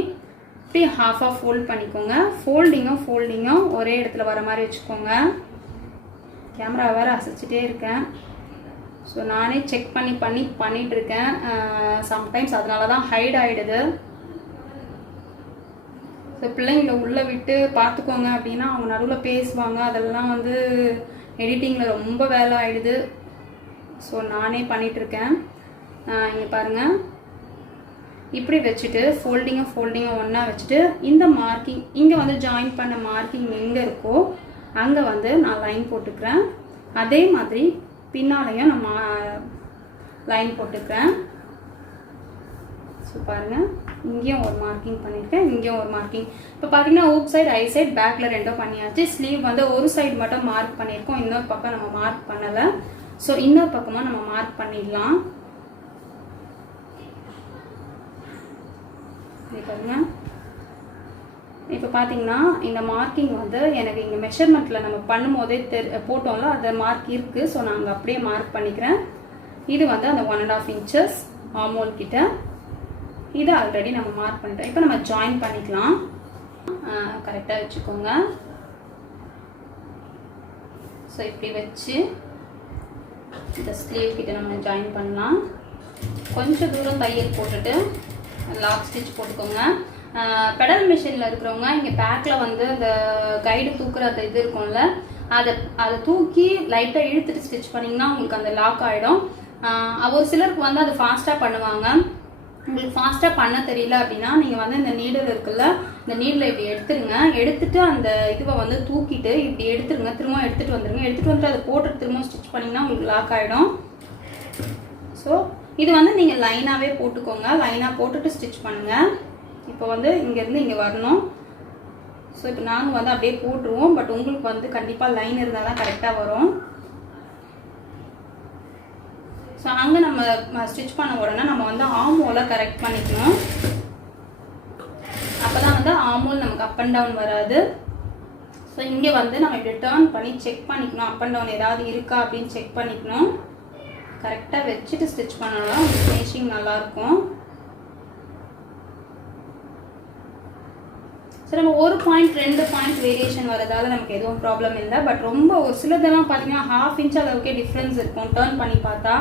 இப்படி ஹாஃபாக ஃபோல்ட் பண்ணிக்கோங்க. ஃபோல்டிங்கும் ஒரே இடத்துல வர மாதிரி வச்சுக்கோங்க. கேமரா வேறு அசைச்சிட்டே இருக்கேன். ஸோ நானே செக் பண்ணிட்டு இருக்கேன். சம்டைம்ஸ் அதனால தான் ஹைட் ஆகிடுது. ஸோ பிள்ளைங்களை உள்ளே விட்டு பார்த்துக்கோங்க அப்படின்னா அவங்க நடுவில் பேசுவாங்க. அதெல்லாம் வந்து எடிட்டிங்கில் ரொம்ப வேலை ஆகிடுது. ஸோ நானே பண்ணிகிட்ருக்கேன். இங்கே பாருங்கள், இப்படி வச்சுட்டு ஃபோல்டிங்கும் ஒன்றா வச்சுட்டு இந்த மார்க்கிங் இங்கே வந்து ஜாயின் பண்ண மார்க்கிங் எங்கே இருக்கோ அங்கே வந்து நான் லைன் போட்டுக்கிறேன். அதே மாதிரி பின்னாலையும் நான் லைன் போட்டுக்கிறேன். ஸோ பாருங்கள், இங்கேயும் ஒரு மார்க்கிங் பண்ணியிருக்கேன், இங்கேயும் ஒரு மார்க்கிங். இப்போ பார்த்தீங்கன்னா ஹூக் சைடு ஐ சைடு பேக்கில் ரெண்டும் பண்ணியாச்சு. ஸ்லீவ் வந்து ஒரு சைடு மட்டும் மார்க் பண்ணியிருக்கோம், இன்னொரு பக்கம் நம்ம மார்க் பண்ணலை. ஸோ இன்னொரு பக்கமாக நம்ம மார்க் பண்ணிடலாம். பாருங்க, இப்போ பார்த்தீங்கன்னா இந்த மார்க்கிங் வந்து எனக்கு இங்கே மெஷர்மெண்ட்டில் நம்ம பண்ணும்போதே போட்டோம்ல அந்த மார்க் இருக்குது. ஸோ நான் அங்கே அப்படியே மார்க் பண்ணிக்கிறேன். இது வந்து அந்த 1.5 inches ஆமோல் கிட்ட. இதை ஆல்ரெடி நம்ம மார்க் பண்ணிட்டோம். இப்போ நம்ம ஜாயின் பண்ணிக்கலாம். கரெக்டாக வச்சுக்கோங்க. ஸோ இப்படி வச்சு இந்த ஸ்லீவ் கிட்ட நம்ம ஜாயின் பண்ணலாம். கொஞ்சம் தூரம் தையல் போட்டுட்டு லாக் ஸ்டிச் போட்டுக்கோங்க. பெடல் மிஷினில் இருக்கிறவங்க இங்கே பேக்கில் வந்து அந்த கைடு தூக்குற அந்த இது இருக்கும்ல, அதை தூக்கி லைட்டாக இழுத்துட்டு ஸ்டிச் பண்ணிங்கன்னா உங்களுக்கு அந்த லாக் ஆகிடும். ஒரு சிலருக்கு வந்து அது ஃபாஸ்ட்டாக பண்ணுவாங்க. உங்களுக்கு ஃபாஸ்ட்டாக பண்ண தெரியல அப்படின்னா நீங்கள் வந்து இந்த நீடில் இருக்குல்ல, இந்த நீடில் இப்படி எடுத்துருங்க. எடுத்துட்டு அந்த இதுவை வந்து தூக்கிட்டு இப்படி எடுத்துருங்க. திரும்ப எடுத்துகிட்டு வந்துடுங்க. எடுத்துகிட்டு வந்துட்டு அதை போட்டு திரும்ப ஸ்டிச் பண்ணிங்கன்னா உங்களுக்கு லாக் ஆகிடும். ஸோ இது வந்து நீங்கள் லைனாகவே போட்டுக்கோங்க. லைனாக போட்டுட்டு ஸ்டிச் பண்ணுங்கள். இப்போ வந்து இங்கேருந்து இங்கே வரணும். ஸோ இப்போ நாங்கள் வந்து அப்படியே போட்டுருவோம். பட் உங்களுக்கு வந்து கண்டிப்பாக லைன் இருந்தால் தான் கரெக்டாக வரும். ஸோ அங்கே நம்ம ஸ்டிச் பண்ண உடனே நம்ம வந்து ஆமோலை கரெக்ட் பண்ணிக்கணும். அப்போ தான் வந்து ஆமோல் நமக்கு அப் அண்ட் டவுன் வராது. ஸோ இங்கே வந்து நம்ம இப்படி டேர்ன் பண்ணி செக் பண்ணிக்கணும். அப் அண்ட் டவுன் ஏதாவது இருக்கா அப்படின்னு செக் பண்ணிக்கணும். கரெக்டாக வச்சுட்டு ஸ்டிச் பண்ணணும். ஃபினிஷிங் நல்லாயிருக்கும். ஸோ நம்ம 1 பாயிண்ட் 2 பாயிண்ட் வேரியேஷன் வரதால நமக்கு எதுவும் ப்ராப்ளம் இல்லை. பட் ரொம்ப ஒரு சிலதெல்லாம் பார்த்தீங்கன்னா 1/2 inch அளவுக்கே டிஃப்ரென்ஸ் இருக்கும் டேர்ன் பண்ணி பார்த்தா.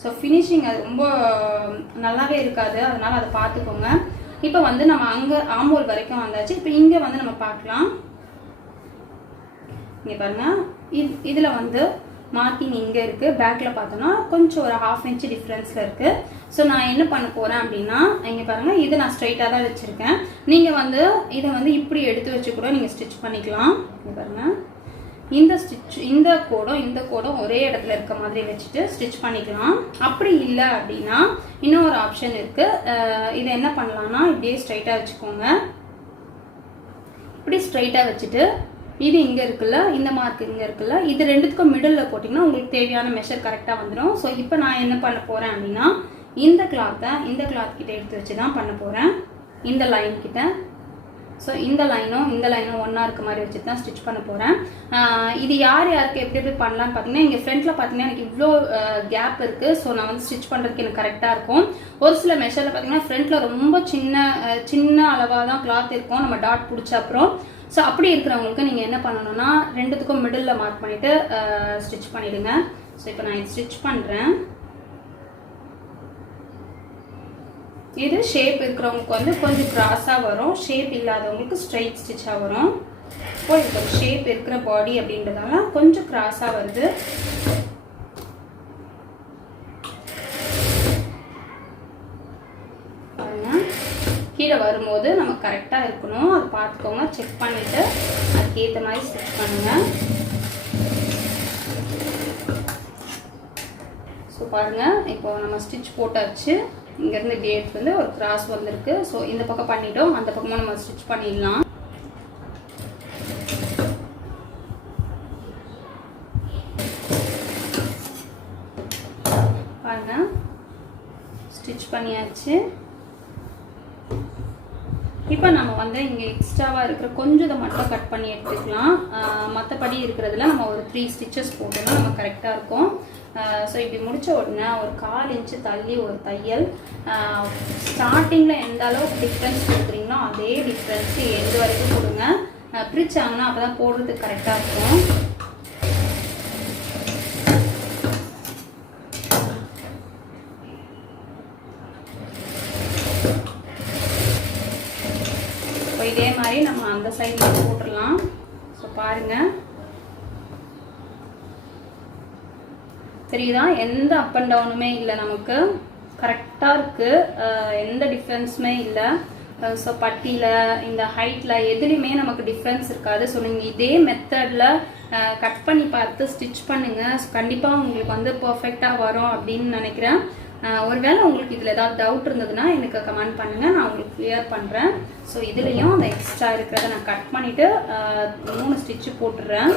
ஸோ ஃபினிஷிங் அது ரொம்ப நல்லாவே இருக்காது. அதனால் அதை பார்த்துக்கோங்க. இப்போ வந்து நம்ம அங்கே ஆமோல் வரைக்கும் வந்தாச்சு. இப்போ இங்கே வந்து நம்ம பார்க்கலாம். இங்கே பாருங்கள், இதில் வந்து மார்க்கிங் இங்கே இருக்குது. பேக்கில் பார்த்தோன்னா கொஞ்சம் ஒரு 1/2 inch டிஃப்ரென்ஸில் இருக்குது. ஸோ நான் என்ன பண்ண போகிறேன் அப்படின்னா, இங்கே பாருங்கள், இது நான் ஸ்ட்ரைட்டாக தான் வச்சுருக்கேன். நீங்கள் வந்து இதை வந்து இப்படி எடுத்து வச்சு கூட நீங்கள் ஸ்டிச் பண்ணிக்கலாம். இங்கே பாருங்கள், இந்த கோடும் ஒரே இடத்துல இருக்க மாதிரி வச்சுட்டு ஸ்டிச் பண்ணிக்கலாம். அப்படி இல்லை அப்படின்னா இன்னொரு ஆப்ஷன் இருக்கு. இதை என்ன பண்ணலாம்னா இப்படியே ஸ்ட்ரைட்டா வச்சுக்கோங்க. இப்படி ஸ்ட்ரைட்டா வச்சுட்டு இது இங்க இருக்குல்ல, இந்த மார்க் இங்க இருக்குல்ல, இது ரெண்டுத்துக்கும் மிடில் போட்டிங்கன்னா உங்களுக்கு தேவையான மெஷர் கரெக்டாக வந்துடும். ஸோ இப்போ நான் என்ன பண்ண போறேன் அப்படின்னா இந்த கிளாத் கிட்ட எடுத்து வச்சு தான் பண்ண போறேன், இந்த லைன் கிட்ட. ஸோ இந்த லைனும் ஒன்றா இருக்க மாதிரி வச்சு தான் ஸ்டிச் பண்ண போகிறேன். இது யாருக்கு எப்படி பண்ணலான்னு பார்த்தீங்கன்னா இங்கே ஃப்ரண்ட்டில் பார்த்தீங்கன்னா எனக்கு இவ்வளோ கேப் இருக்குது. ஸோ நான் வந்து ஸ்டிச் பண்ணுறதுக்கு எனக்கு கரெக்டாக இருக்கும். ஒரு சில மெஷரில் பார்த்தீங்கன்னா ஃப்ரண்ட்டில் ரொம்ப சின்ன அளவாக தான் கிளாத் இருக்கும் நம்ம டாட் பிடிச்ச அப்புறம். ஸோ அப்படி இருக்கிறவங்களுக்கு நீங்கள் என்ன பண்ணணும்னா ரெண்டுத்துக்கும் மிடில் மார்க் பண்ணிவிட்டு ஸ்டிச் பண்ணிவிடுங்க. ஸோ இப்போ நான் ஸ்டிச் பண்ணுறேன். இது ஷேப் இருக்கிறவங்களுக்கு வந்து கொஞ்சம் கிராஸாக வரும், ஷேப் இல்லாதவங்களுக்கு ஸ்ட்ரைட் ஸ்டிச்சாக வரும். இப்போ இது ஒரு ஷேப் இருக்கிற பாடி அப்படின்றதால கொஞ்சம் கிராஸாக வருது. பாருங்க, கீழே வரும்போது நம்ம கரெக்டாக இருக்கணும், அது பார்த்துக்கோங்க. செக் பண்ணிவிட்டு அதுக்கேற்ற மாதிரி ஸ்டிச் பண்ணுங்கள். ஸோ பாருங்கள், இப்போ நம்ம ஸ்டிச் போட்டாச்சு. இங்கேருந்து இப்படி எடுத்து வந்து ஒரு கிராஸ் வந்திருக்கு. ஸோ இந்த பக்கம் பண்ணிட்டோம், அந்த பக்கமாக நம்ம ஸ்டிச் பண்ணிடலாம். பாருங்க, ஸ்டிச் பண்ணியாச்சு. இப்போ நம்ம வந்து இங்கே எக்ஸ்ட்ராவாக இருக்கிற கொஞ்சம் இதை மட்டும் கட் பண்ணி எடுத்துக்கலாம். மற்றபடி இருக்கிறதுல நம்ம ஒரு 3 ஸ்டிச்சஸ் போட்டோம்னா நம்ம கரெக்டாக இருக்கும். ஸோ இப்படி முடித்த உடனே ஒரு 1/4 இன்ச்சு தள்ளி ஒரு தையல். ஸ்டார்டிங்கில் எந்த அளவுக்கு டிஃப்ரென்ஸ் கொடுக்குறீங்களோ அதே டிஃப்ரென்ஸ் எந்த வரைக்கும் கொடுங்க. பிரிச்சாங்கன்னா அப்போ தான் போடுறதுக்கு கரெக்டாக இருக்கும். இப்போ இதே மாதிரி நம்ம அந்த சைடில் போட்டுடலாம். ஸோ பாருங்கள், தெரியுதா? எந்த அப் அண்ட் டவுனுமே இல்லை, நமக்கு கரெக்டாக இருக்குது, எந்த டிஃப்ரென்ஸுமே இல்லை. ஸோ பட்டியில் இந்த ஹைட்டில் எதுலேயுமே நமக்கு டிஃப்ரென்ஸ் இருக்காது. ஸோ நீங்கள் இதே மெத்தடில் கட் பண்ணி பார்த்து ஸ்டிச் பண்ணுங்கள். கண்டிப்பாக உங்களுக்கு வந்து பர்ஃபெக்டாக வரும் அப்படின்னு நினைக்கிறேன். ஒருவேளை உங்களுக்கு இதில் ஏதாவது டவுட் இருந்ததுன்னா எனக்கு கமெண்ட் பண்ணுங்கள், நான் உங்களுக்கு கிளியர் பண்ணுறேன். ஸோ இதுலேயும் அந்த எக்ஸ்ட்ரா இருக்கிறத நான் கட் பண்ணிவிட்டு 3 ஸ்டிச்சு போட்டுடுறேன்.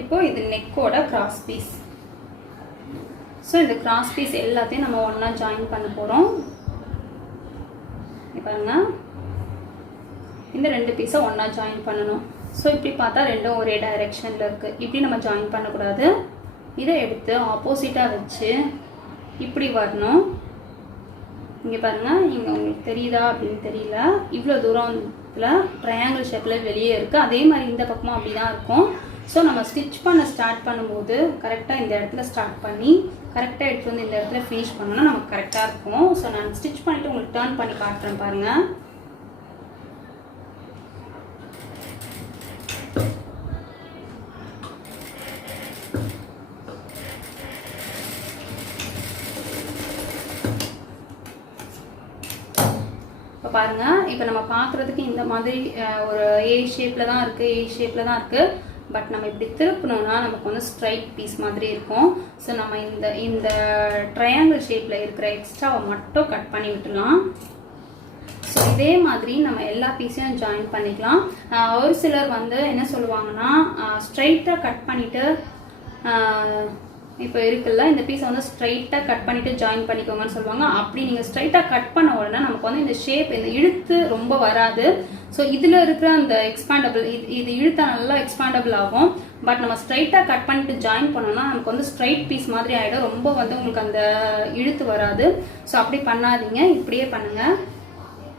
இப்போ இது நெக்கோட கிராஸ் பீஸ். ஸோ இந்த கிராஸ் பீஸ் எல்லாத்தையும் நம்ம ஒன்றா ஜாயின் பண்ண போகிறோம். பாருங்க, இந்த 2 பீஸை ஒன்றா ஜாயின் பண்ணணும். ஸோ இப்படி பார்த்தா ரெண்டும் ஒரே டைரெக்ஷனில் இருக்குது. இப்படி நம்ம ஜாயின் பண்ணக்கூடாது. இதை எடுத்து ஆப்போசிட்டாக வச்சு இப்படி வரணும். இங்கே பாருங்கள், இங்கே உங்களுக்கு தெரியுதா அப்படின்னு தெரியல, இவ்வளோ தூரத்தில் ட்ரையாங்கிள் ஷேப்பில் வெளியே இருக்குது. அதே மாதிரி இந்த பக்கமும் அப்படி தான் இருக்கும். ஸோ நம்ம ஸ்டிச் பண்ண ஸ்டார்ட் பண்ணும்போது கரெக்டாக இந்த இடத்துல ஸ்டார்ட் பண்ணி கரெக்டாக எடுத்து வந்து இந்த இடத்துல ஃபினிஷ் பண்ணோன்னா நமக்கு கரெக்டாக இருக்கும். ஸோ நான் ஸ்டிச் பண்ணிவிட்டு உங்களுக்கு டர்ன் பண்ணி காட்டுறேன் பாருங்கள். இப்போ பாருங்கள், இப்போ நம்ம பார்க்குறதுக்கு இந்த மாதிரி ஒரு ஏ ஷேப்பில் தான் இருக்குது. பட் நம்ம இப்படி திருப்பினோம்னா நமக்கு வந்து ஸ்ட்ரைட் பீஸ் மாதிரி இருக்கும். ஸோ நம்ம இந்த ட்ரையாங்கிள் ஷேப்பில் இருக்கிற எக்ஸ்ட்ராவை மட்டும் கட் பண்ணி விட்டுலாம். ஸோ இதே மாதிரி நம்ம எல்லா பீஸையும் ஜாயின் பண்ணிக்கலாம். ஒரு சிலர் வந்து என்ன சொல்லுவாங்கன்னா ஸ்ட்ரைட்டாக கட் பண்ணிவிட்டு இப்போ இருக்குல்ல இந்த பீஸை வந்து ஸ்ட்ரைட்டாக கட் பண்ணிவிட்டு ஜாயின் பண்ணிக்கோங்கன்னு சொல்லுவாங்க. அப்படி நீங்கள் ஸ்ட்ரைட்டாக கட் பண்ண உடனே நமக்கு வந்து இந்த ஷேப் இந்த இழுத்து ரொம்ப வராது. ஸோ இதில் இருக்கிற அந்த எக்ஸ்பாண்டபிள் இது இழுத்தா நல்லா எக்ஸ்பாண்டபிள் ஆகும். பட் நம்ம ஸ்ட்ரைட்டாக கட் பண்ணிட்டு ஜாயின் பண்ணோம்னா நமக்கு வந்து ஸ்ட்ரைட் பீஸ் மாதிரி ஆகிடும், ரொம்ப வந்து உங்களுக்கு அந்த இழுத்து வராது. ஸோ அப்படி பண்ணாதீங்க, இப்படியே பண்ணுங்கள்.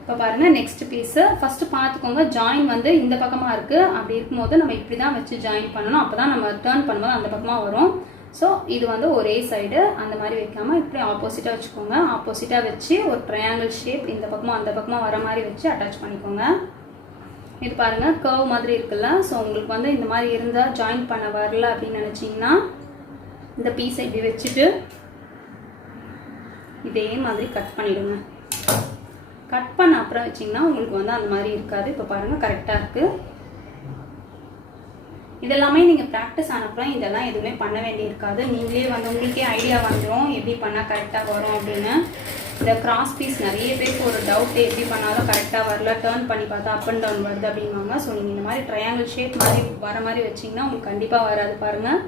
இப்போ பாருங்கள், நெக்ஸ்ட் பீஸு ஃபஸ்ட்டு பார்த்துக்கோங்க. ஜாயின் வந்து இந்த பக்கமாக இருக்குது. அப்படி இருக்கும்போது நம்ம இப்படி தான் வச்சு ஜாயின் பண்ணணும். அப்போ தான் நம்ம டர்ன் பண்ணும்போது அந்த பக்கமாக வரும். ஸோ இது வந்து ஒரே சைடு அந்த மாதிரி வைக்காமல் இப்படி ஆப்போசிட்டாக வச்சுக்கோங்க. ஆப்போசிட்டாக வச்சு ஒரு ட்ரையாங்கிள் ஷேப் இந்த பக்கமாக அந்த பக்கமாக வர மாதிரி வச்சு அட்டாச் பண்ணிக்கோங்க. இது பாருங்கள், கர்வ் மாதிரி இருக்குல்ல. ஸோ உங்களுக்கு வந்து இந்த மாதிரி இருந்தால் ஜாயின் பண்ண வரல அப்படின்னு நினச்சிங்கன்னா இந்த பீஸை இப்படி வச்சுட்டு இதே மாதிரி கட் பண்ணிவிடுங்க. கட் பண்ண அப்புறம் வச்சிங்கன்னா உங்களுக்கு வந்து அந்த மாதிரி இருக்காது. இப்போ பாருங்கள், கரெக்டாக இருக்குது. இதெல்லாமே நீங்கள் ப்ராக்டிஸ் ஆனப்பறம் இதெல்லாம் எதுவுமே பண்ண வேண்டியிருக்காது. நீங்களே வந்து உங்களுக்கே ஐடியா வந்துடும் எப்படி பண்ணால் கரெக்டாக வரும் அப்படின்னு. இந்த கிராஸ் பீஸ் நிறைய பேருக்கு ஒரு டவுட், எப்படி பண்ணாலும் கரெக்டாக வரல, டேர்ன் பண்ணி பார்த்தா அப் அண்ட் டவுன் வருது அப்படின்வாங்க. ஸோ நீங்கள் இந்த மாதிரி ட்ரையாங்கிள் ஷேப் மாதிரி வர மாதிரி வச்சிங்கன்னா உங்களுக்கு கண்டிப்பாக வராது பாருங்கள்.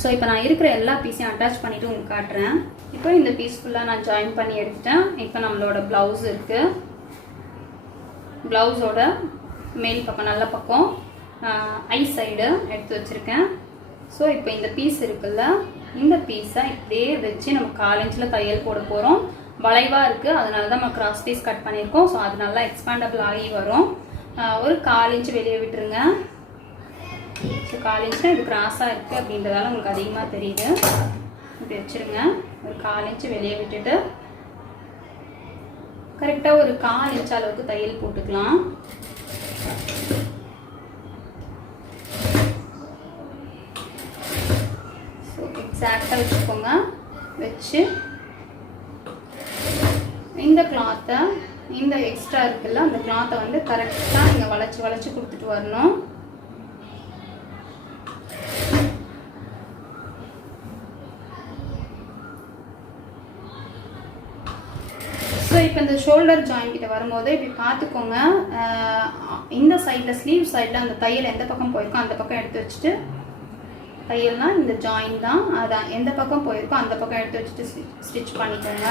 ஸோ இப்போ நான் இருக்கிற எல்லா பீஸையும் அட்டாச் பண்ணிவிட்டு உங்களுக்கு காட்டுறேன். இப்போ இந்த பீஸ் ஃபுல்லாக நான் ஜாயின் பண்ணி எடுத்துட்டேன். இப்போ நம்மளோட ப்ளவுஸ் இருக்குது. ப்ளவுஸோட மேல் பக்கம் நல்ல பக்கம் ஐ சைடு எடுத்து வச்சுருக்கேன். ஸோ இப்போ இந்த பீஸ் இருக்குல்ல, இந்த பீஸை இப்படியே வச்சு நம்ம 4 இன்ச்சில் தையல் போட போகிறோம். வளைவாக இருக்குது, அதனால தான் நம்ம கிராஸ் பீஸ் கட் பண்ணியிருக்கோம். ஸோ அது நல்லா எக்ஸ்பேண்டபிள் ஆகி வரும். ஒரு 4 இன்ச்சு வெளியே விட்டுருங்க. ஸோ 4 இன்ச்சுனா இது கிராஸாக இருக்குது அப்படின்றதால உங்களுக்கு அதிகமாக தெரியுது. இப்படி வச்சுருங்க. ஒரு 4 இன்ச்சு வெளியே விட்டுட்டு கரெக்டாக ஒரு 4 இன்ச் அளவுக்கு தையல் போட்டுக்கலாம். ஸோ எக்ஸாக்டாக வச்சுக்கோங்க. வச்சு இந்த கிளாத்தை, இந்த எக்ஸ்ட்ரா இருக்குல்ல அந்த கிளாத்தை வந்து கரெக்டாக நீங்கள் வளைச்சி வளைச்சி கொடுத்துட்டு வரணும். ஸோ இப்போ இந்த ஷோல்டர் ஜாயின் கிட்ட வரும்போது இப்படி பார்த்துக்கோங்க. இந்த சைடில் ஸ்லீவ் சைடில் அந்த தையல் எந்த பக்கம் போயிருக்கோ அந்த பக்கம் எடுத்து வச்சுட்டு, தையல்னால் இந்த ஜாயின் தான், அதான் எந்த பக்கம் போயிருக்கோ அந்த பக்கம் எடுத்து வச்சுட்டு ஸ்டிச் பண்ணிக்கோங்க.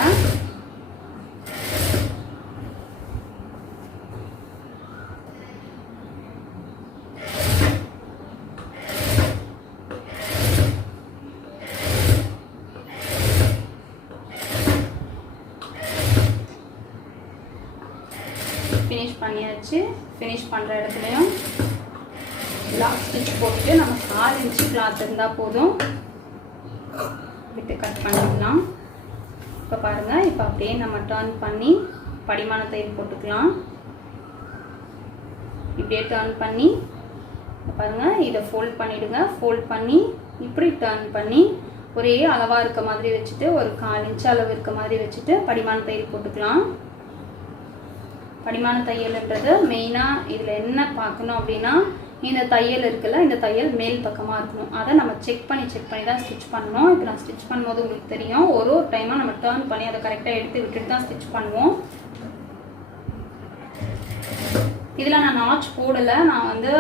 ஃபினிஷ் பண்ணியாச்சு. ஃபினிஷ் பண்ணுற இடத்துலையும் லாக் ஸ்டிச் போட்டு நம்ம 4 இன்ச்சு கிளாத் இருந்தால் போதும். விட்டு கட் பண்ணிடலாம். இப்போ பாருங்கள், இப்போ அப்படியே நம்ம டர்ன் பண்ணி படிமான தையல் போட்டுக்கலாம். இப்படியே டர்ன் பண்ணி பாருங்கள், இதை ஃபோல்ட் பண்ணிவிடுங்க. ஃபோல்ட் பண்ணி இப்படி டர்ன் பண்ணி ஒரே அளவாக இருக்க மாதிரி வச்சுட்டு, ஒரு 4 இன்ச்சு அளவு இருக்க மாதிரி வச்சுட்டு படிமான தையல் போட்டுக்கலாம். படிமான தையல்ன்றது மெயினாக இதில் என்ன பார்க்கணும் அப்படின்னா, இந்த தையல் இருக்குல்ல, இந்த தையல் மேல் பக்கமாக இருக்கணும். அதை நம்ம செக் பண்ணி தான் ஸ்டிச் பண்ணணும். இப்போ நான் ஸ்டிச் பண்ணும்போது உங்களுக்கு தெரியும், ஒரு டைமாக நம்ம டர்ன் பண்ணி அதை கரெக்டாக எடுத்து விட்டுட்டு தான் ஸ்டிச் பண்ணுவோம். இதில் நான் நாச் போடலை. நான் வந்து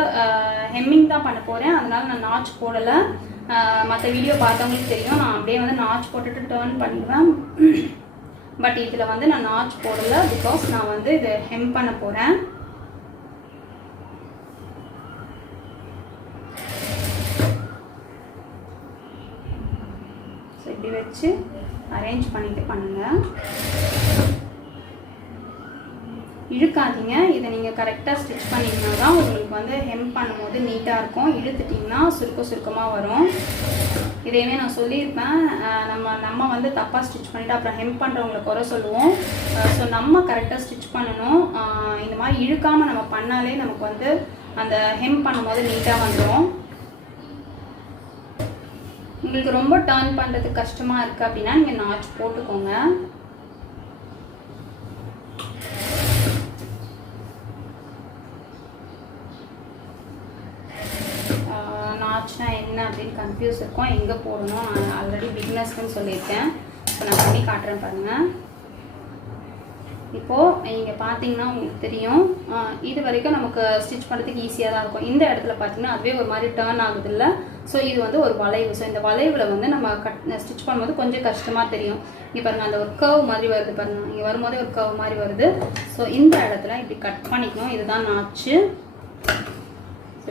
ஹெம்மிங் தான் பண்ண போகிறேன், அதனால் நான் நாச் போடலை. மற்ற வீடியோ பார்த்தவங்களுக்கு தெரியும், நான் அப்படியே வந்து நாச் போட்டுட்டு டர்ன் பண்ணிடுவேன். பட் இதில் வந்து நான் நாச் போடலை, பிகாஸ் நான் வந்து இதை ஹெம் பண்ண போகிறேன். ஸோ இப்படி வச்சு அரேஞ்ச் பண்ணிட்டு பண்ணுங்கள். இழுக்காதீங்க. இதை நீங்கள் கரெக்டாக ஸ்டிச் பண்ணிங்கன்னா தான் உங்களுக்கு வந்து ஹெம் பண்ணும்போது நீட்டாக இருக்கும். இழுத்துட்டிங்கன்னா சுருக்கமாக வரும். இதையுமே நான் சொல்லியிருப்பேன், நம்ம வந்து தப்பாக ஸ்டிச் பண்ணிவிட்டு அப்புறம் ஹெம் பண்ணுறவங்களை குறை சொல்லுவோம். ஸோ நம்ம கரெக்டாக ஸ்டிச் பண்ணணும். இந்த மாதிரி இழுக்காமல் நம்ம பண்ணாலே நமக்கு வந்து அந்த ஹெம் பண்ணும்போது நீட்டாக வந்துடும். உங்களுக்கு ரொம்ப டர்ன் பண்ணுறதுக்கு கஷ்டமாக இருக்குது அப்படின்னா நீங்கள் நாச் போட்டுக்கோங்க. நாச்னா என்ன அப்படின்னு கன்ஃபியூஸ் இருக்கும், எங்கே போடணும். நான் ஆல்ரெடி பிகினர்ஸ்க்குன்னு சொல்லியிருக்கேன். இப்போ நான் பண்ணி காட்டுறேன் பாருங்கள். இப்போது நீங்கள் பார்த்தீங்கன்னா உங்களுக்கு தெரியும், இது வரைக்கும் நமக்கு ஸ்டிச் பண்ணுறதுக்கு ஈஸியாக தான் இருக்கும். இந்த இடத்துல பார்த்தீங்கன்னா அதுவே ஒரு மாதிரி டர்ன் ஆகுது இல்லை. ஸோ இது வந்து ஒரு வளைவு. ஸோ இந்த வளைவில் வந்து நம்ம ஸ்டிச் பண்ணும்போது கொஞ்சம் கஷ்டமாக தெரியும். இங்கே பாருங்கள், அந்த ஒரு கர்வ் மாதிரி வருது பாருங்கள். இங்கே வரும்போதே ஒரு கர்வ் மாதிரி வருது. ஸோ இந்த இடத்துல இப்படி கட் பண்ணிக்கணும். இதுதான் நாச்சு.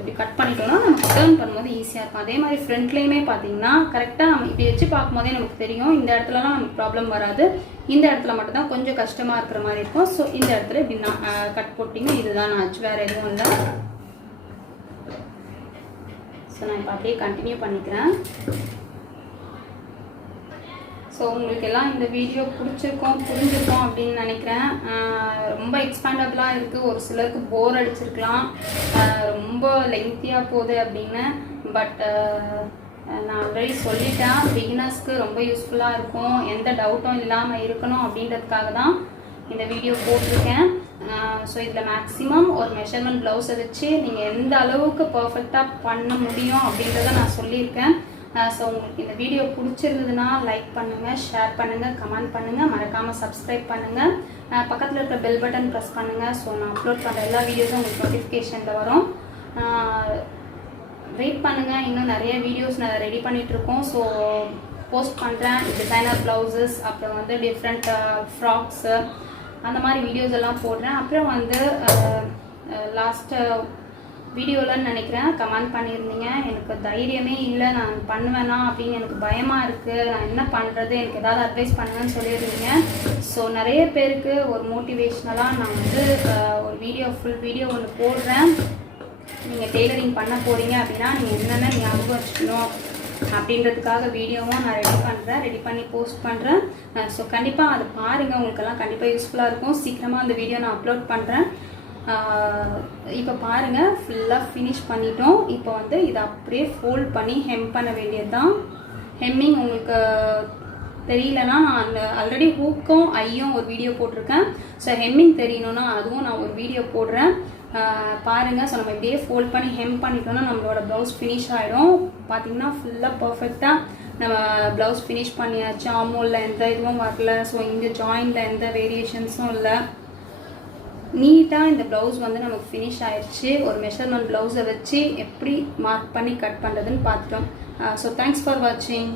இப்படி கட் பண்ணிட்டோம்னா நமக்கு டர்ன் பண்ணும்போது ஈஸியாக இருக்கும். அதே மாதிரி ஃப்ரண்ட்லேயுமே பார்த்தீங்கன்னா கரெக்டாக நம்ம இப்படி வச்சு பார்க்கும்போதே நமக்கு தெரியும், இந்த இடத்துலலாம் நமக்கு ப்ராப்ளம் வராது. இந்த இடத்துல மட்டும்தான் கொஞ்சம் கஷ்டமாக இருக்கிற மாதிரி இருக்கும். ஸோ இந்த இடத்துல இப்படி கட் போட்டிங்க, இதுதான் ஆச்சு, வேறு எதுவும் இல்லை. ஸோ நான் இப்போ அப்படியே கண்டினியூ பண்ணிக்கிறேன். ஸோ உங்களுக்கு எல்லாம் இந்த வீடியோ பிடிச்சிருக்கோம், புரிஞ்சிருக்கோம் அப்படின்னு நினைக்கிறேன். ரொம்ப எக்ஸ்பேண்டபிளாக இருக்குது. ஒரு சிலருக்கு போர் அடிச்சிருக்கலாம், ரொம்ப லெங்க்த்தியாக போகுது அப்படின்னு. பட் நான் ஆல்ரெடி சொல்லிட்டேன், பிகினர்ஸ்க்கு ரொம்ப யூஸ்ஃபுல்லாக இருக்கும், எந்த டவுட்டும் இல்லாமல் இருக்கணும் அப்படின்றதுக்காக தான் இந்த வீடியோ போட்டிருக்கேன். ஸோ இதில் மேக்ஸிமம் ஒரு மெஷர்மெண்ட் ப்ளவுஸை வச்சு நீங்கள் எந்த அளவுக்கு பர்ஃபெக்டாக பண்ண முடியும் அப்படின்றத நான் சொல்லியிருக்கேன். ஸோ உங்களுக்கு இந்த வீடியோ பிடிச்சிருந்ததுன்னா லைக் பண்ணுங்கள், ஷேர் பண்ணுங்கள், கமெண்ட் பண்ணுங்கள், மறக்காமல் சப்ஸ்கிரைப் பண்ணுங்கள், பக்கத்தில் இருக்கிற பெல் பட்டன் ப்ரெஸ் பண்ணுங்கள். ஸோ நான் அப்லோட் பண்ணுற எல்லா வீடியோஸும் உங்களுக்கு நோட்டிஃபிகேஷனில் வரும். வெயிட் பண்ணுங்கள், இன்னும் நிறைய வீடியோஸ் நான் ரெடி பண்ணிகிட்ருக்கோம். ஸோ போஸ்ட் பண்ணுறேன். டிசைனர் ப்ளவுசஸ், அப்புறம் வந்து டிஃப்ரெண்ட் ஃப்ராக்ஸு, அந்த மாதிரி வீடியோஸ் எல்லாம் போடுறேன். அப்புறம் வந்து லாஸ்ட்டு வீடியோலன்னு நினைக்கிறேன் கமெண்ட் பண்ணியிருந்தீங்க, எனக்கு தைரியமே இல்லை, நான் பண்ணுவேனா அப்படின்னு எனக்கு பயமாக இருக்குது, நான் என்ன பண்ணுறது, எனக்கு ஏதாவது அட்வைஸ் பண்ணுவேன்னு சொல்லியிருந்தீங்க. ஸோ நிறைய பேருக்கு ஒரு மோட்டிவேஷ்னலாக நான் வந்து ஒரு ஃபுல் வீடியோ ஒன்று போடுறேன். நீங்கள் டெய்லரிங் பண்ண போகிறீங்க அப்படின்னா நீங்கள் என்னென்ன ஞாபகம் வச்சுக்கணும் அப்படின்றதுக்காக வீடியோவும் நான் ரெடி பண்ணி போஸ்ட் பண்ணுறேன். ஸோ கண்டிப்பாக அதை பாருங்கள், உங்களுக்கெல்லாம் கண்டிப்பாக யூஸ்ஃபுல்லாக இருக்கும். சீக்கிரமாக அந்த வீடியோ நான் அப்லோட் பண்ணுறேன். இப்போ பாருங்கள், ஃபுல்லாக ஃபினிஷ் பண்ணிட்டோம். இப்போ வந்து இதை அப்படியே ஃபோல்ட் பண்ணி ஹெம் பண்ண வேண்டியது தான். ஹெம்மிங் உங்களுக்கு தெரியலனா நான் ஆல்ரெடி ஹூக்கும் ஐயும் ஒரு வீடியோ போட்டிருக்கேன். ஸோ ஹெம்மிங் தெரியணுன்னா அதுவும் நான் ஒரு வீடியோ போடுறேன், பாருங்கள். ஸோ நம்ம இப்படியே ஃபோல்ட் பண்ணி ஹெம் பண்ணிட்டோன்னா நம்மளோட ப்ளவுஸ் ஃபினிஷ் ஆகிடும். பார்த்திங்கன்னா ஃபுல்லாக பர்ஃபெக்டாக நம்ம ப்ளவுஸ் ஃபினிஷ் பண்ணியாச்சு. ஆமோலில் எந்த இதுவும் வரல. ஸோ இங்கே ஜாயிண்டில் எந்த வேரியேஷன்ஸும் இல்லை. நீட்டாக இந்த ப்ளவுஸ் வந்து நமக்கு ஃபினிஷ் ஆயிடுச்சு. ஒரு மெஷர்மெண்ட் ப்ளவுஸை வச்சு எப்படி மார்க் பண்ணி கட் பண்ணுறதுன்னு பார்த்துட்டோம். ஸோ தேங்க்ஸ் ஃபார் வாட்சிங்.